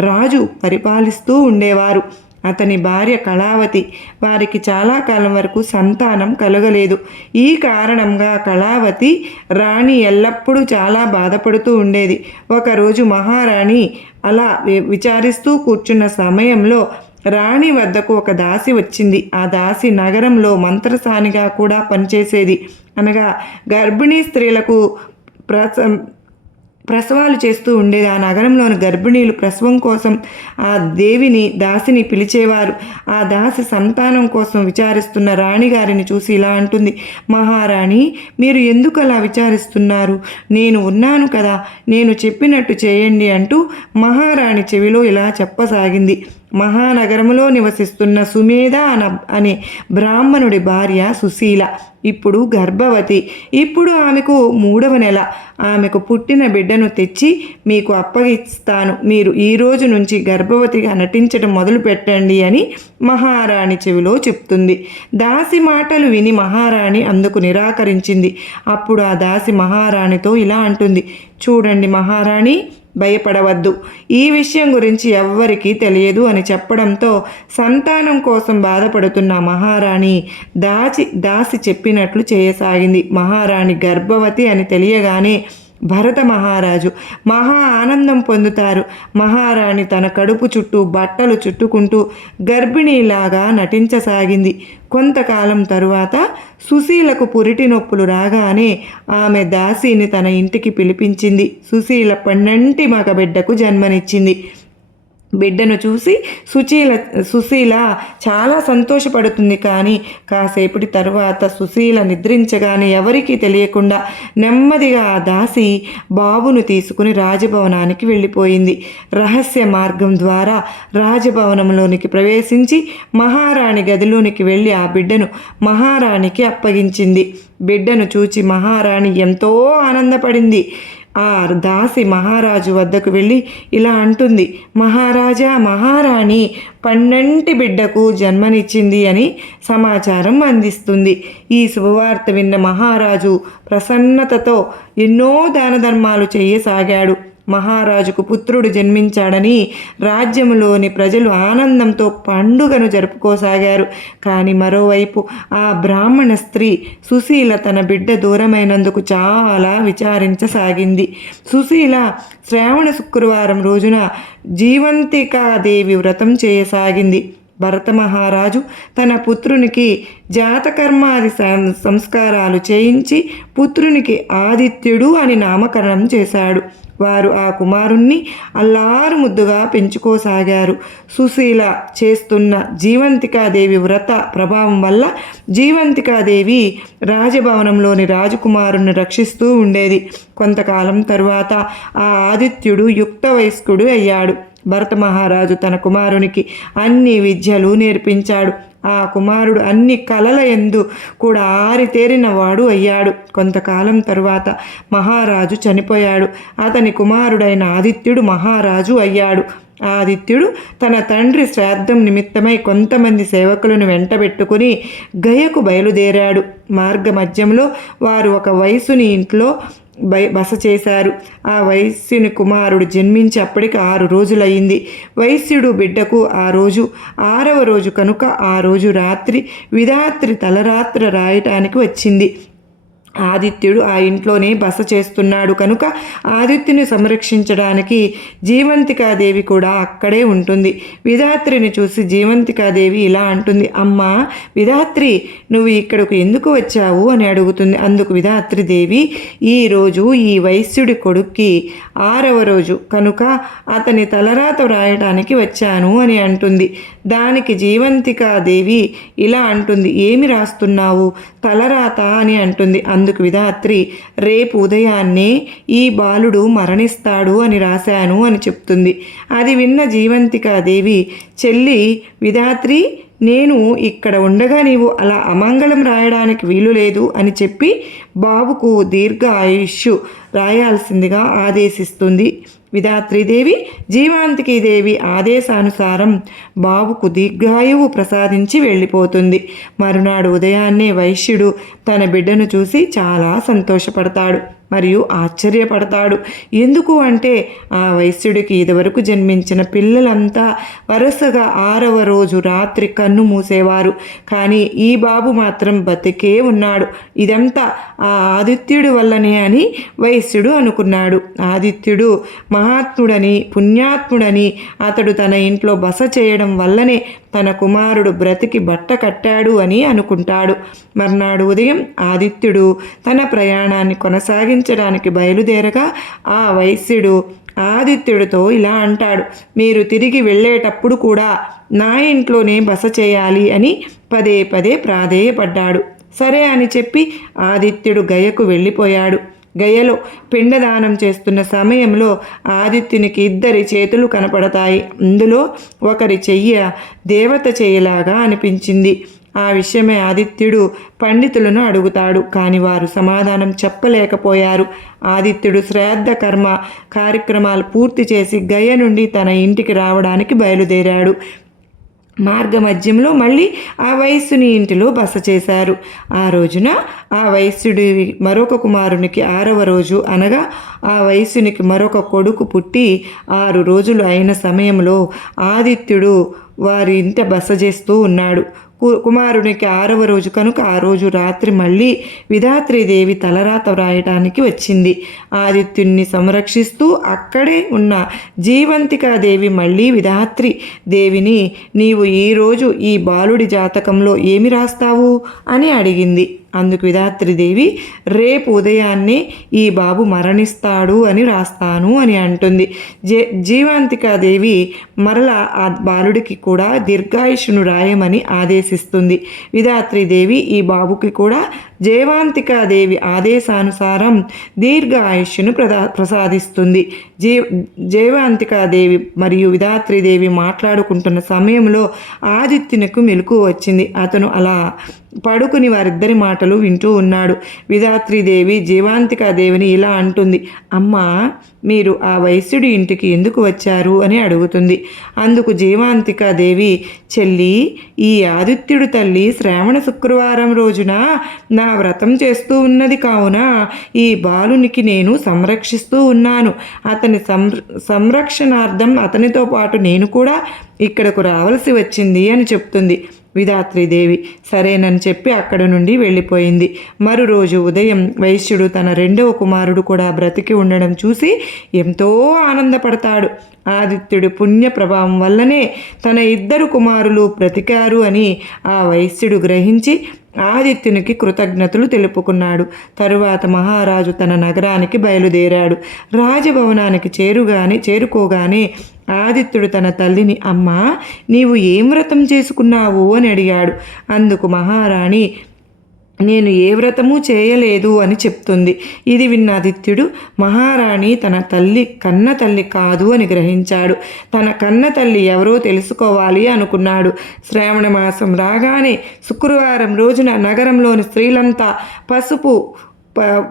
రాజు పరిపాలిస్తూ ఉండేవారు. అతని భార్య కళావతి. వారికి చాలా కాలం వరకు సంతానం కలగలేదు. ఈ కారణంగా కళావతి రాణి ఎల్లప్పుడూ చాలా బాధపడుతూ ఉండేది. ఒకరోజు మహారాణి అలా విచారిస్తూ కూర్చున్న సమయంలో రాణి వద్దకు ఒక దాసి వచ్చింది. ఆ దాసి నగరంలో మంత్రసానిగా కూడా పనిచేసేది. అనగా గర్భిణీ స్త్రీలకు ప్రసవాలు చేస్తూ ఉండేది. ఆ నగరంలోని గర్భిణీలు ప్రసవం కోసం ఆ దాసిని పిలిచేవారు. ఆ దాసి సంతానం కోసం విచారిస్తున్న రాణిగారిని చూసి ఇలా అంటుంది, మహారాణి, మీరు ఎందుకు అలా విచారిస్తున్నారు? నేను ఉన్నాను కదా, నేను చెప్పినట్టు చేయండి అంటూ మహారాణి చెవిలో ఇలా చెప్పసాగింది. మహానగరంలో నివసిస్తున్న సుమేధ అనే బ్రాహ్మణుడి భార్య సుశీల ఇప్పుడు గర్భవతి. ఇప్పుడు ఆమెకు 3వ నెల. ఆమెకు పుట్టిన బిడ్డను తెచ్చి మీకు అప్పగిస్తాను. మీరు ఈ రోజు నుంచి గర్భవతిగా నటించడం మొదలు పెట్టండి అని మహారాణి చెవిలో చెప్తుంది. దాసి మాటలు విని మహారాణి అందుకు నిరాకరించింది. అప్పుడు ఆ దాసి మహారాణితో ఇలా అంటుంది, చూడండి మహారాణి, భయపడవద్దు. ఈ విషయం గురించి ఎవ్వరికీ తెలియదు అని చెప్పడంతో సంతానం కోసం బాధపడుతున్న మహారాణి దాసి చెప్పినట్లు చేయసాగింది. మహారాణి గర్భవతి అని తెలియగానే భరత మహారాజు మహా ఆనందం పొందుతారు. మహారాణి తన కడుపు చుట్టూ బట్టలు చుట్టుకుంటూ గర్భిణీలాగా నటించసాగింది. కొంతకాలం తరువాత సుశీలకు పురిటి నొప్పులు రాగానే ఆమె దాసిని తన ఇంటికి పిలిపించింది. సుశీల 12 మగబిడ్డకు జన్మనిచ్చింది. బిడ్డను చూసి సుశీల చాలా సంతోషపడుతుంది. కానీ కాసేపటి తరువాత సుశీల నిద్రించగానే ఎవరికీ తెలియకుండా నెమ్మదిగా ఆ దాసి బాబును తీసుకుని రాజభవనానికి వెళ్ళిపోయింది. రహస్య మార్గం ద్వారా రాజభవనంలోనికి ప్రవేశించి మహారాణి గదిలోనికి వెళ్ళి ఆ బిడ్డను మహారాణికి అప్పగించింది. బిడ్డను చూచి మహారాణి ఎంతో ఆనందపడింది. ఆ దాసి మహారాజు వద్దకు వెళ్ళి ఇలా అంటుంది, మహారాజా, మహారాణి పన్నంటి బిడ్డకు జన్మనిచ్చింది అని సమాచారం అందిస్తుంది. ఈ శుభవార్త విన్న మహారాజు ప్రసన్నతతో ఎన్నో దాన ధర్మాలు చేయసాగాడు. మహారాజుకు పుత్రుడు జన్మించాడని రాజ్యంలోని ప్రజలు ఆనందంతో పండుగను జరుపుకోసాగారు. కానీ మరోవైపు ఆ బ్రాహ్మణ స్త్రీ సుశీల తన బిడ్డ దూరమైనందుకు చాలా విచారించసాగింది. సుశీల శ్రావణ శుక్రవారం రోజున జీవంతికాదేవి వ్రతం చేయసాగింది. భరత మహారాజు తన పుత్రునికి జాతకర్మాది సంస్కారాలు చేయించి పుత్రునికి ఆదిత్యుడు అని నామకరణం చేశాడు. వారు ఆ కుమారుణ్ణి అల్లారు ముద్దుగా పెంచుకోసాగారు. సుశీల చేస్తున్న జీవంతికాదేవి వ్రత ప్రభావం వల్ల జీవంతికాదేవి రాజభవనంలోని రాజకుమారుని రక్షిస్తూ ఉండేది. కొంతకాలం తరువాత ఆ ఆదిత్యుడు యుక్త వయస్కుడు అయ్యాడు. భరత మహారాజు తన కుమారునికి అన్ని విద్యలు నేర్పించాడు. ఆ కుమారుడు అన్ని కళల యందు కూడా ఆరితేరిన వాడు అయ్యాడు. కొంతకాలం తరువాత మహారాజు చనిపోయాడు. అతని కుమారుడైన ఆదిత్యుడు మహారాజు అయ్యాడు. ఆదిత్యుడు తన తండ్రి శ్రాద్ధం నిమిత్తమై కొంతమంది సేవకులను వెంటబెట్టుకుని గయకు బయలుదేరాడు. మార్గ మధ్యంలో వారు ఒక వయసుని ఇంట్లో బస చేశారు. ఆ వైశ్యుని కుమారుడు జన్మించి అప్పటికి 6 రోజులయ్యింది. వైశ్యుడు బిడ్డకు ఆ రోజు 6వ రోజు కనుక ఆ రోజు రాత్రి విధాత్రి తలరాత్ర రాయటానికి వచ్చింది. ఆదిత్యుడు ఆ ఇంట్లోనే బస చేస్తున్నాడు కనుక ఆదిత్యుని సంరక్షించడానికి జీవంతికాదేవి కూడా అక్కడే ఉంటుంది. విధాత్రిని చూసి జీవంతికాదేవి ఇలా అంటుంది, అమ్మా విధాత్రి, నువ్వు ఇక్కడకు ఎందుకు వచ్చావు అని అడుగుతుంది. అందుకు విధాత్రి దేవి, ఈరోజు ఈ వైశ్యుడి కొడుక్కి 6వ రోజు కనుక అతని తలరాత వ్రాయడానికి వచ్చాను అని అంటుంది. దానికి జీవంతికాదేవి ఇలా అంటుంది, ఏమి రాస్తున్నావు? తలరాత అని అంటుంది. అందుకు విధాత్రి, రేపు ఉదయాన్నే ఈ బాలుడు మరణిస్తాడు అని రాశాను అని చెప్తుంది. అది విన్న జీవంతికాదేవి, చెల్లి విధాత్రి, నేను ఇక్కడ ఉండగా నీవు అలా అమంగళం రాయడానికి వీలు లేదు అని చెప్పి బాబుకు దీర్ఘ ఆయుష్షు రాయాల్సిందిగా ఆదేశిస్తుంది. విధాత్రిదేవి జీవాంతికీదేవి ఆదేశానుసారం బాబుకు దీర్ఘాయువు ప్రసాదించి వెళ్ళిపోతుంది. మరునాడు ఉదయాన్నే వైశ్యుడు తన బిడ్డను చూసి చాలా సంతోషపడతాడు మరియు ఆశ్చర్యపడతాడు. ఎందుకు అంటే ఆ వైశ్యుడికి ఇదివరకు జన్మించిన పిల్లలంతా వరుసగా 6వ రోజు రాత్రి కన్ను మూసేవారు. కానీ ఈ బాబు మాత్రం బతికే ఉన్నాడు. ఇదంతా ఆ ఆదిత్యుడి వల్లనే అని వైశ్యుడు అనుకున్నాడు. ఆదిత్యుడు మహాత్ముడని, పుణ్యాత్ముడని, అతడు తన ఇంట్లో బస చేయడం వల్లనే తన కుమారుడు బ్రతికి బట్ట కట్టాడు అని అనుకుంటాడు. మర్నాడు ఉదయం ఆదిత్యుడు తన ప్రయాణాన్ని కొనసాగించడానికి బయలుదేరగా ఆ వైశ్యుడు ఆదిత్యుడితో ఇలా అంటాడు, మీరు తిరిగి వెళ్ళేటప్పుడు కూడా నా ఇంట్లోనే బస చేయాలి అని పదే పదే ప్రాధేయపడ్డాడు. సరే అని చెప్పి ఆదిత్యుడు గయకు వెళ్ళిపోయాడు. గయలో పిండదానం చేస్తున్న సమయంలో ఆదిత్యునికి 2 చేతులు కనపడతాయి. అందులో ఒకరి చెయ్యి దేవత చెయ్యలాగా అనిపించింది. ఆ విషయమే ఆదిత్యుడు పండితులను అడుగుతాడు. కానీ వారు సమాధానం చెప్పలేకపోయారు. ఆదిత్యుడు శ్రాద్ధ కర్మ కార్యక్రమాలు పూర్తి చేసి గయ నుండి తన ఇంటికి రావడానికి బయలుదేరాడు. మార్గ మధ్యంలో మళ్ళీ ఆ వైశ్యుని ఇంటిలో బస చేశారు. ఆ రోజున ఆ వైశ్యుడి మరొక కుమారునికి 6వ రోజు అనగా ఆ వైశ్యునికి మరొక కొడుకు పుట్టి 6 రోజులు అయిన సమయంలో ఆదిత్యుడు వారి ఇంట బస చేస్తూ ఉన్నాడు. కుమారునికి 6వ రోజు కనుక ఆ రోజు రాత్రి మళ్ళీ విధాత్రిదేవి తలరాత వ్రాయటానికి వచ్చింది. ఆదిత్యుణ్ణి సంరక్షిస్తూ అక్కడే ఉన్న జీవంతికాదేవి మళ్ళీ విధాత్రి దేవిని, నీవు ఈరోజు ఈ బాలుడి జాతకంలో ఏమి రాస్తావు అని అడిగింది. అందుకు విధాత్రిదేవి రేపు ఉదయాన్నే ఈ బాబు మరణిస్తాడు అని రాస్తాను అని అంటుంది. జీవాంతికాదేవి మరలా ఆ బాలుడికి కూడా దీర్ఘాయుషును రాయమని ఆదేశిస్తుంది. విధాత్రిదేవి ఈ బాబుకి కూడా జయవాంతికాదేవి ఆదేశానుసారం దీర్ఘ ఆయుష్ను ప్రసాదిస్తుంది. జయవాంతికాదేవి మరియు విధాత్రిదేవి మాట్లాడుకుంటున్న సమయంలో ఆదిత్యునకు మెలకు వచ్చింది. అతను అలా పడుకుని వారిద్దరి మాటలు వింటూ ఉన్నాడు. విధాత్రిదేవి జీవాంతికాదేవిని ఇలా అంటుంది, అమ్మా, మీరు ఆ వైశ్యుడి ఇంటికి ఎందుకు వచ్చారు అని అడుగుతుంది. అందుకు జీవాంతికాదేవి, చెల్లి, ఈ ఆదిత్యుడు తల్లి శ్రావణ శుక్రవారం రోజున నా వ్రతం చేస్తూ ఉన్నది కావున ఈ బాలునికి నేను సంరక్షిస్తూ ఉన్నాను. అతని సంరక్షణార్థం అతనితో పాటు నేను కూడా ఇక్కడకు రావాల్సి వచ్చింది అని చెప్తుంది. విధాత్రిదేవి సరేనని చెప్పి అక్కడ నుండి వెళ్ళిపోయింది. మరో రోజు ఉదయం వైశ్యుడు తన రెండవ కుమారుడు కూడా బ్రతికి ఉండడం చూసి ఎంతో ఆనందపడతాడు. ఆదిత్యుడి పుణ్య ప్రభావం వల్లనే తన ఇద్దరు కుమారులు బ్రతికారు అని ఆ వైశ్యుడు గ్రహించి ఆదిత్యునికి కృతజ్ఞతలు తెలుపుకున్నాడు. తరువాత మహారాజు తన నగరానికి బయలుదేరాడు. రాజభవనానికి చేరుకోగానే ఆదిత్యుడు తన తల్లిని, అమ్మా, నీవు ఏం వ్రతం చేసుకున్నావు అని అడిగాడు. అందుకు మహారాణి, నేను ఏ వ్రతము చేయలేదు అని చెప్తుంది. ఇది విన్న ఆదిత్యుడు మహారాణి తన తల్లి కన్న తల్లి కాదు అని గ్రహించాడు. తన కన్న తల్లి ఎవరో తెలుసుకోవాలి అనుకున్నాడు. శ్రావణ మాసం రాగానే శుక్రవారం రోజున నగరంలోని స్త్రీలంతా పసుపు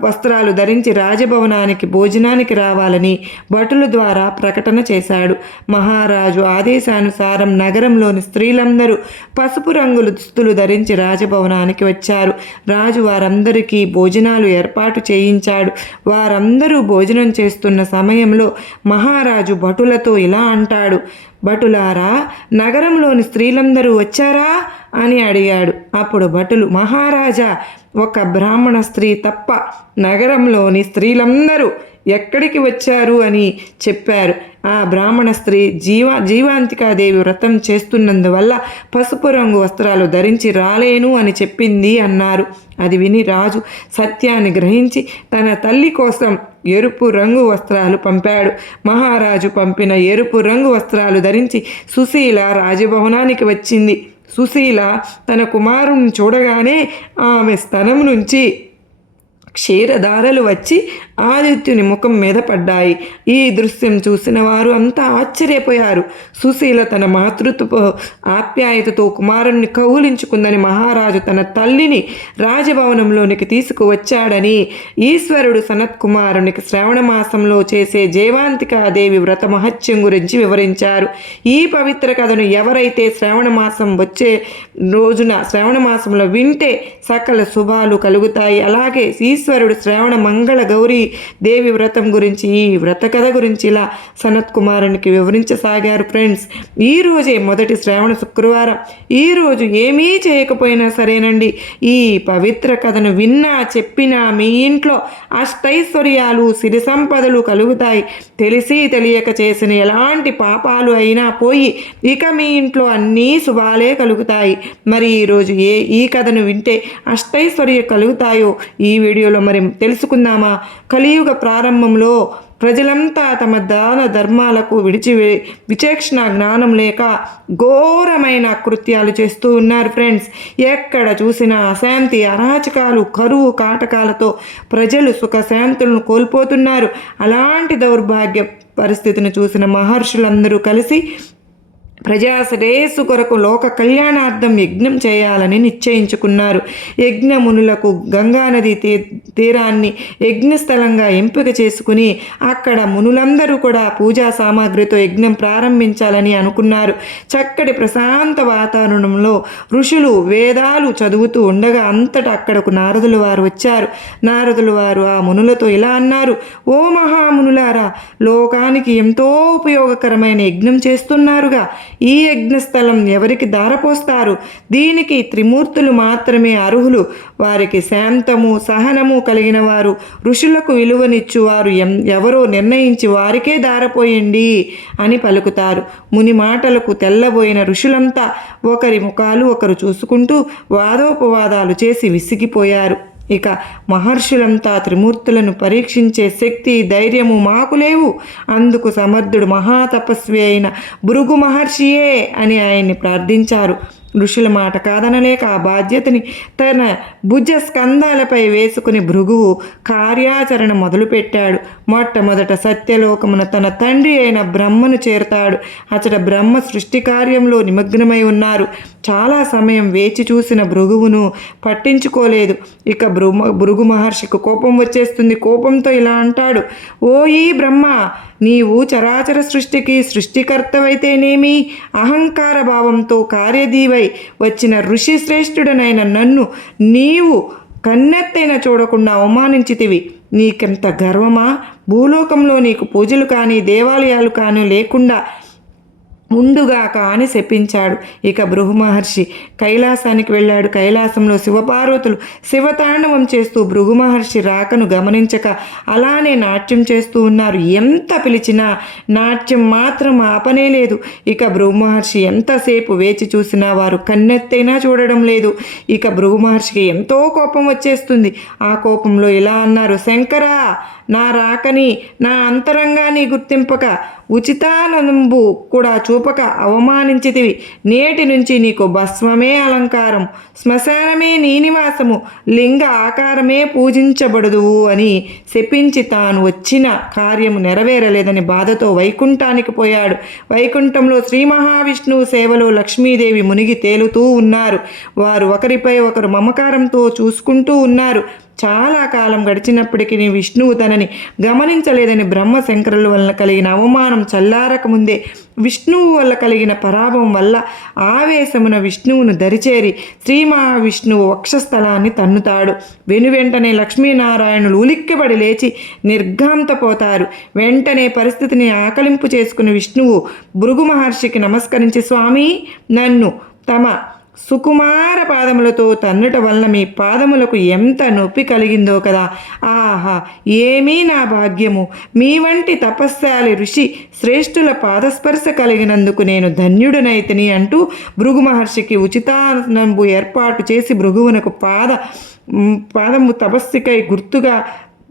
వస్త్రాలు ధరించి రాజభవనానికి భోజనానికి రావాలని భటుల ద్వారా ప్రకటన చేశాడు. మహారాజు ఆదేశానుసారం నగరంలోని స్త్రీలందరూ పసుపు రంగుల దుస్తులు ధరించి రాజభవనానికి వచ్చారు. రాజు వారందరికీ భోజనాలు ఏర్పాటు చేయించాడు. వారందరూ భోజనం చేస్తున్న సమయంలో మహారాజు భటులతో ఇలా అంటాడు, భటులారా, నగరంలోని స్త్రీలందరూ వచ్చారా అని అడిగాడు. అప్పుడు భటులు, మహారాజా, ఒక బ్రాహ్మణ స్త్రీ తప్ప నగరంలోని స్త్రీలందరూ ఎక్కడికి వచ్చారు అని చెప్పారు. ఆ బ్రాహ్మణ స్త్రీ జీవాంతికాదేవి వ్రతం చేస్తున్నందువల్ల పసుపు రంగు వస్త్రాలు ధరించి రాలేను అని చెప్పింది అన్నారు. అది విని రాజు సత్యాన్ని గ్రహించి తన తల్లి కోసం ఎరుపు రంగు వస్త్రాలు పంపాడు. మహారాజు పంపిన ఎరుపు రంగు వస్త్రాలు ధరించి సుశీల రాజభవనానికి వచ్చింది. సుశీల తన కుమారుని చూడగానే ఆమె స్తనం నుంచి క్షీరధారలు వచ్చి ఆదిత్యుని ముఖం మీద పడ్డాయి. ఈ దృశ్యం చూసిన వారు అంతా ఆశ్చర్యపోయారు. సుశీల తన మాతృత్వ ఆప్యాయతతో కుమారుణ్ణి కౌలించుకుందని మహారాజు తన తల్లిని రాజభవనంలోనికి తీసుకువచ్చాడని ఈశ్వరుడు సనత్ కుమారునికి శ్రావణ మాసంలో చేసే జయవాంతికాదేవి వ్రత మహత్యం గురించి వివరించారు. ఈ పవిత్ర కథను ఎవరైతే శ్రావణ మాసం వచ్చే రోజున శ్రావణ మాసంలో వింటే సకల శుభాలు కలుగుతాయి. అలాగే ఈశ్వరుడు శ్రావణ మంగళ గౌరీ దేవి వ్రతం గురించి, ఈ వ్రత కథ గురించి ఇలా సనత్ కుమారునికి వివరించసాగారు. ఫ్రెండ్స్, ఈరోజే మొదటి శ్రావణ శుక్రవారం. ఈరోజు ఏమీ చేయకపోయినా సరేనండి, ఈ పవిత్ర కథను విన్నా చెప్పినా మీ ఇంట్లో అష్టైశ్వర్యాలు సిరి సంపదలు కలుగుతాయి. తెలిసి తెలియక చేసిన ఎలాంటి పాపాలు అయినా పోయి ఇక మీ ఇంట్లో అన్నీ శుభాలే కలుగుతాయి. మరి ఈరోజు ఈ కథను వింటే అష్టైశ్వర్య కలుగుతాయో ఈ వీడియోలో మరి తెలుసుకుందామా? కలియుగ ప్రారంభంలో ప్రజలంతా తమ దాన ధర్మాలకు విచక్షణ జ్ఞానం లేక ఘోరమైన కృత్యాలు చేస్తూ ఉన్నారు. ఫ్రెండ్స్, ఎక్కడ చూసినా అశాంతి, అరాచకాలు, కరువు కాటకాలతో ప్రజలు సుఖశాంతులను కోల్పోతున్నారు. అలాంటి దౌర్భాగ్య పరిస్థితిని చూసిన మహర్షులందరూ కలిసి ప్రజాశ్రేయస్సు కొరకు లోక కళ్యాణార్థం యజ్ఞం చేయాలని నిశ్చయించుకున్నారు. యజ్ఞమునులకు గంగానది తీరాన్ని యజ్ఞస్థలంగా ఎంపిక చేసుకుని అక్కడ మునులందరూ కూడా పూజా సామాగ్రితో యజ్ఞం ప్రారంభించాలని అనుకున్నారు. చక్కటి ప్రశాంత వాతావరణంలో ఋషులు వేదాలు చదువుతూ ఉండగా అంతటా అక్కడకు నారదుల వారు వచ్చారు. నారదుల వారు ఆ మునులతో ఇలా అన్నారు, ఓ మహామునులారా, లోకానికి ఎంతో ఉపయోగకరమైన యజ్ఞం చేస్తున్నారుగా, ఈ యజ్ఞస్థలం ఎవరికి ధారపోస్తారు? దీనికి త్రిమూర్తులు మాత్రమే అర్హులు. వారికి శాంతము సహనము కలిగిన వారు, ఋషులకు విలువనిచ్చువారు ఎవరో నిర్ణయించి వారికే ధారపోయండి అని పలుకుతారు. ముని మాటలకు తెల్లబోయిన ఋషులంతా ఒకరి ముఖాలు ఒకరు చూసుకుంటూ వాదోపవాదాలు చేసి విసిగిపోయారు. ఇక మహర్షులంతా త్రిమూర్తులను పరీక్షించే శక్తి ధైర్యము మాకు లేవు, అందుకు సమర్థుడు మహాతపస్వి అయిన భృగు మహర్షియే అని ఆయన్ని ప్రార్థించారు. ఋషుల మాట కాదనలేక ఆ బాధ్యతని తన భుజ స్కంధాలపై వేసుకుని భృగువు కార్యాచరణ మొదలుపెట్టాడు. మొట్టమొదట సత్యలోకమున తన తండ్రి అయిన బ్రహ్మను చేరుతాడు. అతడు బ్రహ్మ సృష్టి కార్యంలో నిమగ్నమై ఉన్నారు. చాలా సమయం వేచి చూసిన భృగువును పట్టించుకోలేదు. ఇక భృగు మహర్షికి కోపం వచ్చేస్తుంది. కోపంతో ఇలా అంటాడు, ఓ ఈ బ్రహ్మ, నీవు చరాచర సృష్టికి సృష్టికర్తవైతేనేమి, అహంకార భావంతో కార్యదీవై వచ్చిన ఋషి శ్రేష్ఠుడనైన నన్ను నీవు కన్నెత్తైన చూడకుండా అవమానించితివి. నీకెంత గర్వమా? భూలోకంలో నీకు పూజలు కానీ దేవాలయాలు కానీ లేకుండా ఉండుగాక అని శపించాడు. ఇక భృగు మహర్షి కైలాసానికి వెళ్ళాడు. కైలాసంలో శివపార్వతులు శివతాండవం చేస్తూ భృగు మహర్షి రాకను గమనించక అలానే నాట్యం చేస్తూ ఉన్నారు. ఎంత పిలిచినా నాట్యం మాత్రం ఆపనే లేదు. ఇక భృగు మహర్షి ఎంతసేపు వేచి చూసినా వారు కన్నెత్తైనా చూడడం లేదు. ఇక భృగు మహర్షికి ఎంతో కోపం వచ్చేస్తుంది. ఆ కోపంలో ఇలా అన్నారు, శంకరా, నా రాకని నా అంతరంగాన్ని గుర్తింపక ఉచితానంబు కూడా చూపక అవమానించితివి. నేటి నుంచి నీకు భస్మమే అలంకారం, శ్మశానమే నీ నివాసము, లింగ ఆకారమే పూజించబడదు అని శపించి తాను వచ్చిన కార్యము నెరవేరలేదని బాధతో వైకుంఠానికి పోయాడు. వైకుంఠంలో శ్రీ మహావిష్ణువు సేవలో లక్ష్మీదేవి మునిగి తేలుతూ ఉన్నారు. వారు ఒకరిపై ఒకరు మమకారంతో చూసుకుంటూ ఉన్నారు. చాలా కాలం గడిచినప్పటికీ విష్ణువు తనని గమనించలేదని బ్రహ్మశంకరుల వలన కలిగిన అవమానం చల్లారకముందే విష్ణువు వల్ల కలిగిన పరాభవం వల్ల ఆవేశమున విష్ణువును దరిచేరి శ్రీ మహావిష్ణువు వక్షస్థలాన్ని తన్నుతాడు. వెనువెంటనే లక్ష్మీనారాయణులు ఉలిక్కిపడి లేచి నిర్ఘాంతపోతారు. వెంటనే పరిస్థితిని ఆకలింపు చేసుకుని విష్ణువు భృగు మహర్షికి నమస్కరించి, స్వామి, నన్ను తమ సుకుమార పాదములతో తన్నుట వలన మీ పాదములకు ఎంత నొప్పి కలిగిందో కదా. ఆహా, ఏమీ నా భాగ్యము! మీ వంటి తపస్శాలి ఋషి శ్రేష్ఠుల పాదస్పర్శ కలిగినందుకు నేను ధన్యుడనైతిని అంటూ భృగు మహర్షికి ఉచితానంబు ఏర్పాటు చేసి భృగువునకు పాదము తపస్సుకై గుర్తుగా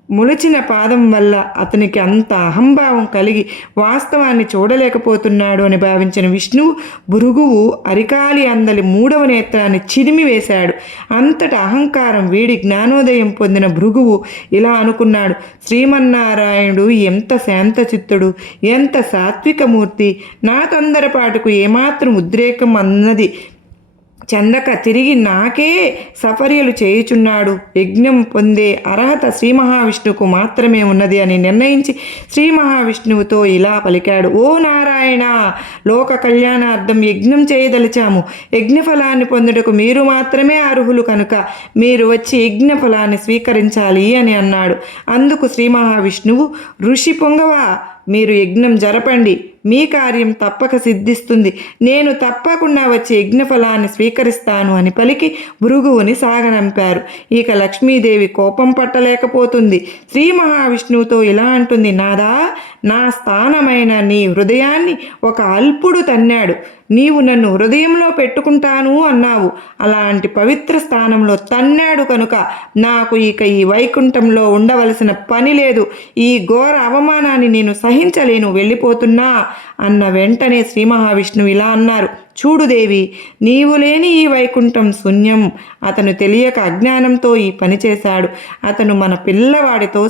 ములిచిన పాదం వల్ల అతనికి అంత అహంభావం కలిగి వాస్తవాన్ని చూడలేకపోతున్నాడు అని భావించిన విష్ణువు భృగువు అరికాలి అందలి 3వ నేత్రాన్ని చిరిమి వేశాడు. అంతటా అహంకారం వీడి జ్ఞానోదయం పొందిన భృగువు ఇలా అనుకున్నాడు, శ్రీమన్నారాయణుడు ఎంత శాంతచిత్తుడు, ఎంత సాత్వికమూర్తి, నా తొందరపాటుకు ఏమాత్రం ఉద్రేకం అన్నది చెందక తిరిగి నాకే సఫర్యలు చేయుచున్నాడు. యజ్ఞం పొందే అర్హత శ్రీ మహావిష్ణువుకు మాత్రమే ఉన్నది అని నిర్ణయించి శ్రీ మహావిష్ణువుతో ఇలా పలికాడు, ఓ నారాయణ, లోక కళ్యాణార్థం యజ్ఞం చేయదలిచాము. యజ్ఞఫలాన్ని పొందుటకు మీరు మాత్రమే అర్హులు కనుక మీరు వచ్చి యజ్ఞఫలాన్ని స్వీకరించాలి అని అన్నాడు. అందుకు శ్రీ మహావిష్ణువు, ఋషి పొంగవా, మీరు యజ్ఞం జరపండి, మీ కార్యం తప్పక సిద్ధిస్తుంది. నేను తప్పకుండా వచ్చి యజ్ఞఫలాన్ని స్వీకరిస్తాను అని పలికి భృగువుని సాగనంపారు. ఇక లక్ష్మీదేవి కోపం పట్టలేకపోతుంది. శ్రీ మహావిష్ణువుతో ఇలా అంటుంది, నాదా, నా స్థానమైన నీ హృదయాన్ని ఒక అల్పుడు తన్నాడు. నీవు నన్ను హృదయంలో పెట్టుకుంటాను అన్నావు. అలాంటి పవిత్ర స్థానంలో తన్నాడు కనుక నాకు ఇక ఈ వైకుంఠంలో ఉండవలసిన పని లేదు. ఈ ఘోర అవమానాన్ని నేను సహించలేను, వెళ్ళిపోతున్నా అన్న వెంటనే శ్రీ మహావిష్ణువు ఇలా అన్నారు, చూడు దేవి, నీవు లేని ఈ వైకుంఠం శూన్యం. అతను తెలియక అజ్ఞానంతో ఈ పని చేశాడు. అతను మన పిల్లవాడితో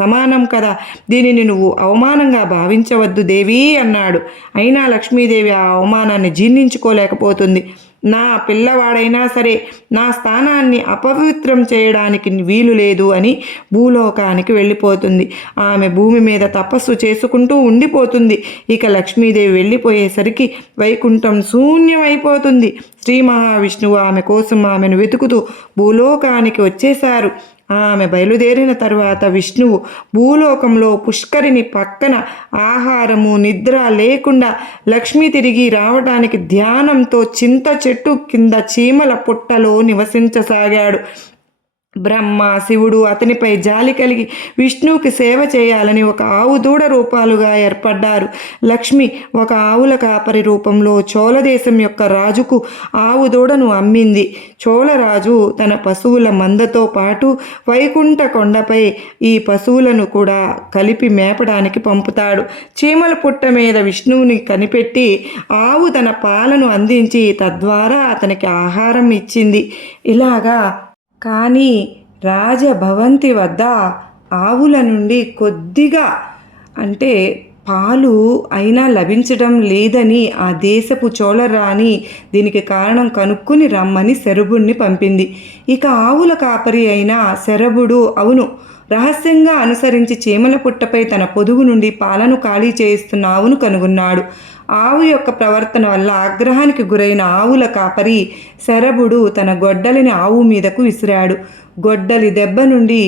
సమానం కదా, దీనిని నువ్వు అవమానంగా భావించవద్దు దేవి అన్నాడు. అయినా లక్ష్మీదేవి ఆ అవమానాన్ని జీర్ణించుకోలేకపోతుంది. నా పిల్లవాడైనా సరే నా స్థానాన్ని అపవిత్రం చేయడానికి వీలు లేదు అని భూలోకానికి వెళ్ళిపోతుంది. ఆమె భూమి మీద తపస్సు చేసుకుంటూ ఉండిపోతుంది. ఇక లక్ష్మీదేవి వెళ్ళిపోయేసరికి వైకుంఠం శూన్యమైపోతుంది. శ్రీ మహావిష్ణువు ఆమె కోసం ఆమెను వెతుకుతూ భూలోకానికి వచ్చేశారు. ఆమె బయలుదేరిన తరువాత విష్ణువు భూలోకంలో పుష్కరిణి పక్కన ఆహారము నిద్ర లేకుండా లక్ష్మి తిరిగి రావడానికి ధ్యానంతో చింత చెట్టు కింద చీమల పుట్టలో నివసించసాగాడు. బ్రహ్మ శివుడు అతనిపై జాలి కలిగి విష్ణువుకి సేవ చేయాలని ఒక ఆవు దూడ రూపాలుగా ఏర్పడ్డారు. లక్ష్మి ఒక ఆవుల కాపరి రూపంలో చోళదేశం యొక్క రాజుకు ఆవు దూడను అమ్మింది. చోళరాజు తన పశువుల మందతో పాటు వైకుంఠ కొండపై ఈ పశువులను కూడా కలిపి మేపడానికి పంపుతాడు. చీమల పుట్ట మీద విష్ణువుని కనిపెట్టి ఆవు తన పాలను అందించి తద్వారా అతనికి ఆహారం ఇచ్చింది. ఇలాగా కానీ రాజభవంతి వద్ద ఆవుల నుండి కొద్దిగా అంటే పాలు అయినా లభించడం లేదని ఆ దేశపు చోళరాణి దీనికి కారణం కనుక్కుని రమ్మని శరభుణ్ణి పంపింది. ఇక ఆవుల కాపరి అయిన శరభుడు అవును రహస్యంగా అనుసరించి చీమల పుట్టపై తన పొదుగు నుండి పాలను ఖాళీ చేయిస్తున్న ఆవును కనుగొన్నాడు. ఆవు యొక్క ప్రవర్తన వల్ల ఆగ్రహానికి గురైన ఆవుల కాపరి శరభుడు తన గొడ్డలిని ఆవు మీదకు విసిరాడు. గొడ్డలి దెబ్బ నుండి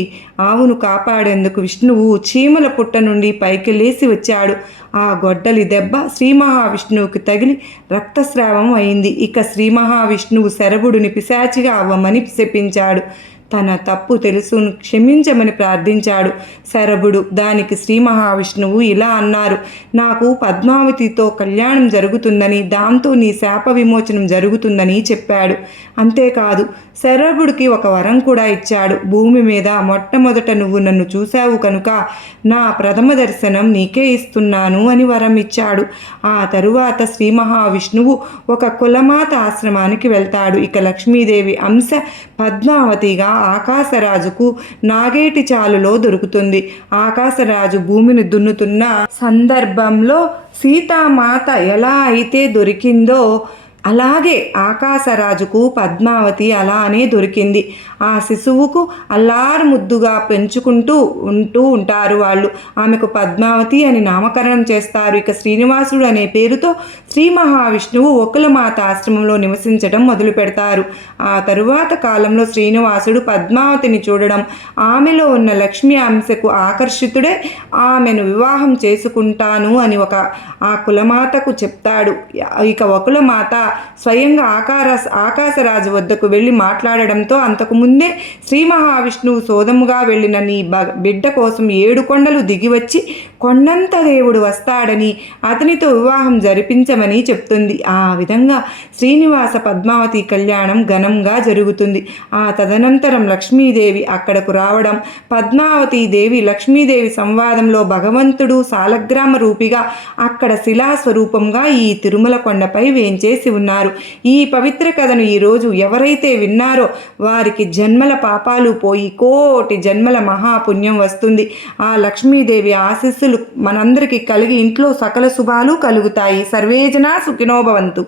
ఆవును కాపాడేందుకు విష్ణువు చీమల పుట్ట నుండి పైకి లేచి వచ్చాడు. ఆ గొడ్డలి దెబ్బ శ్రీ మహావిష్ణువుకి తగిలి రక్తస్రావం అయింది. ఇక శ్రీ మహావిష్ణువు శరభుడిని పిశాచిగా అవ్వమని శపించాడు. తన తప్పు తెలుసును క్షమించమని ప్రార్థించాడు శరభుడు. దానికి శ్రీ మహావిష్ణువు ఇలా అన్నారు, నాకు పద్మావతితో కళ్యాణం జరుగుతుందని దాంతో నీ శాప విమోచనం జరుగుతుందని చెప్పాడు. అంతేకాదు శరభుడికి ఒక వరం కూడా ఇచ్చాడు. భూమి మీద మొట్టమొదట నువ్వు నన్ను చూశావు కనుక నా ప్రథమ దర్శనం నీకే ఇస్తున్నాను అని వరం ఇచ్చాడు. ఆ తరువాత శ్రీ మహావిష్ణువు ఒక కులమాత ఆశ్రమానికి వెళ్తాడు. ఇక లక్ష్మీదేవి అంశ పద్మావతిగా ఆకాశరాజుకు నాగేటి చాలులో దొరుకుతుంది. ఆకాశరాజు భూమిని దున్నుతున్న సందర్భంలో సీతామాత ఎలా అయితే దొరికిందో అలాగే ఆకాశరాజుకు పద్మావతి అలానే దొరికింది. ఆ శిశువుకు అల్లారు ముద్దుగా పెంచుకుంటూ ఉంటారు వాళ్ళు. ఆమెకు పద్మావతి అని నామకరణం చేస్తారు. ఇక శ్రీనివాసుడు అనే పేరుతో శ్రీ మహావిష్ణువు ఒకులమాత ఆశ్రమంలో నివసించడం మొదలు పెడతారు. ఆ తరువాత కాలంలో శ్రీనివాసుడు పద్మావతిని చూడడం, ఆమెలో ఉన్న లక్ష్మీ అంశకు ఆకర్షితుడే ఆమెను వివాహం చేసుకుంటాను అని ఆ కులమాతకు చెప్తాడు. ఇక ఒకులమాత స్వయంగా ఆకాశరాజు వద్దకు వెళ్ళి మాట్లాడడంతో అంతకు ముందే శ్రీ మహావిష్ణువు సోదముగా వెళ్ళిన నీ బిడ్డ కోసం 7 కొండలు దిగివచ్చి కొండంత దేవుడు వస్తాడని అతనితో వివాహం జరిపించమని చెప్తుంది. ఆ విధంగా శ్రీనివాస పద్మావతి కళ్యాణం ఘనంగా జరుగుతుంది. ఆ తదనంతరం లక్ష్మీదేవి అక్కడకు రావడం, పద్మావతి దేవి లక్ష్మీదేవి సంవాదంలో భగవంతుడు సాలగ్రామ రూపిగా అక్కడ శిలాస్వరూపంగా ఈ తిరుమల కొండపై వేంచేసి ఉన్నారు. ఈ పవిత్ర కథను ఈరోజు ఎవరైతే విన్నారో వారికి జన్మల పాపాలు పోయి కోటి జన్మల మహాపుణ్యం వస్తుంది. ఆ లక్ష్మీదేవి ఆశీస్సులు మనందరికీ కలిగి ఇంట్లో సకల శుభాలు కలుగుతాయి. సర్వేజన సుఖినో భవంతు.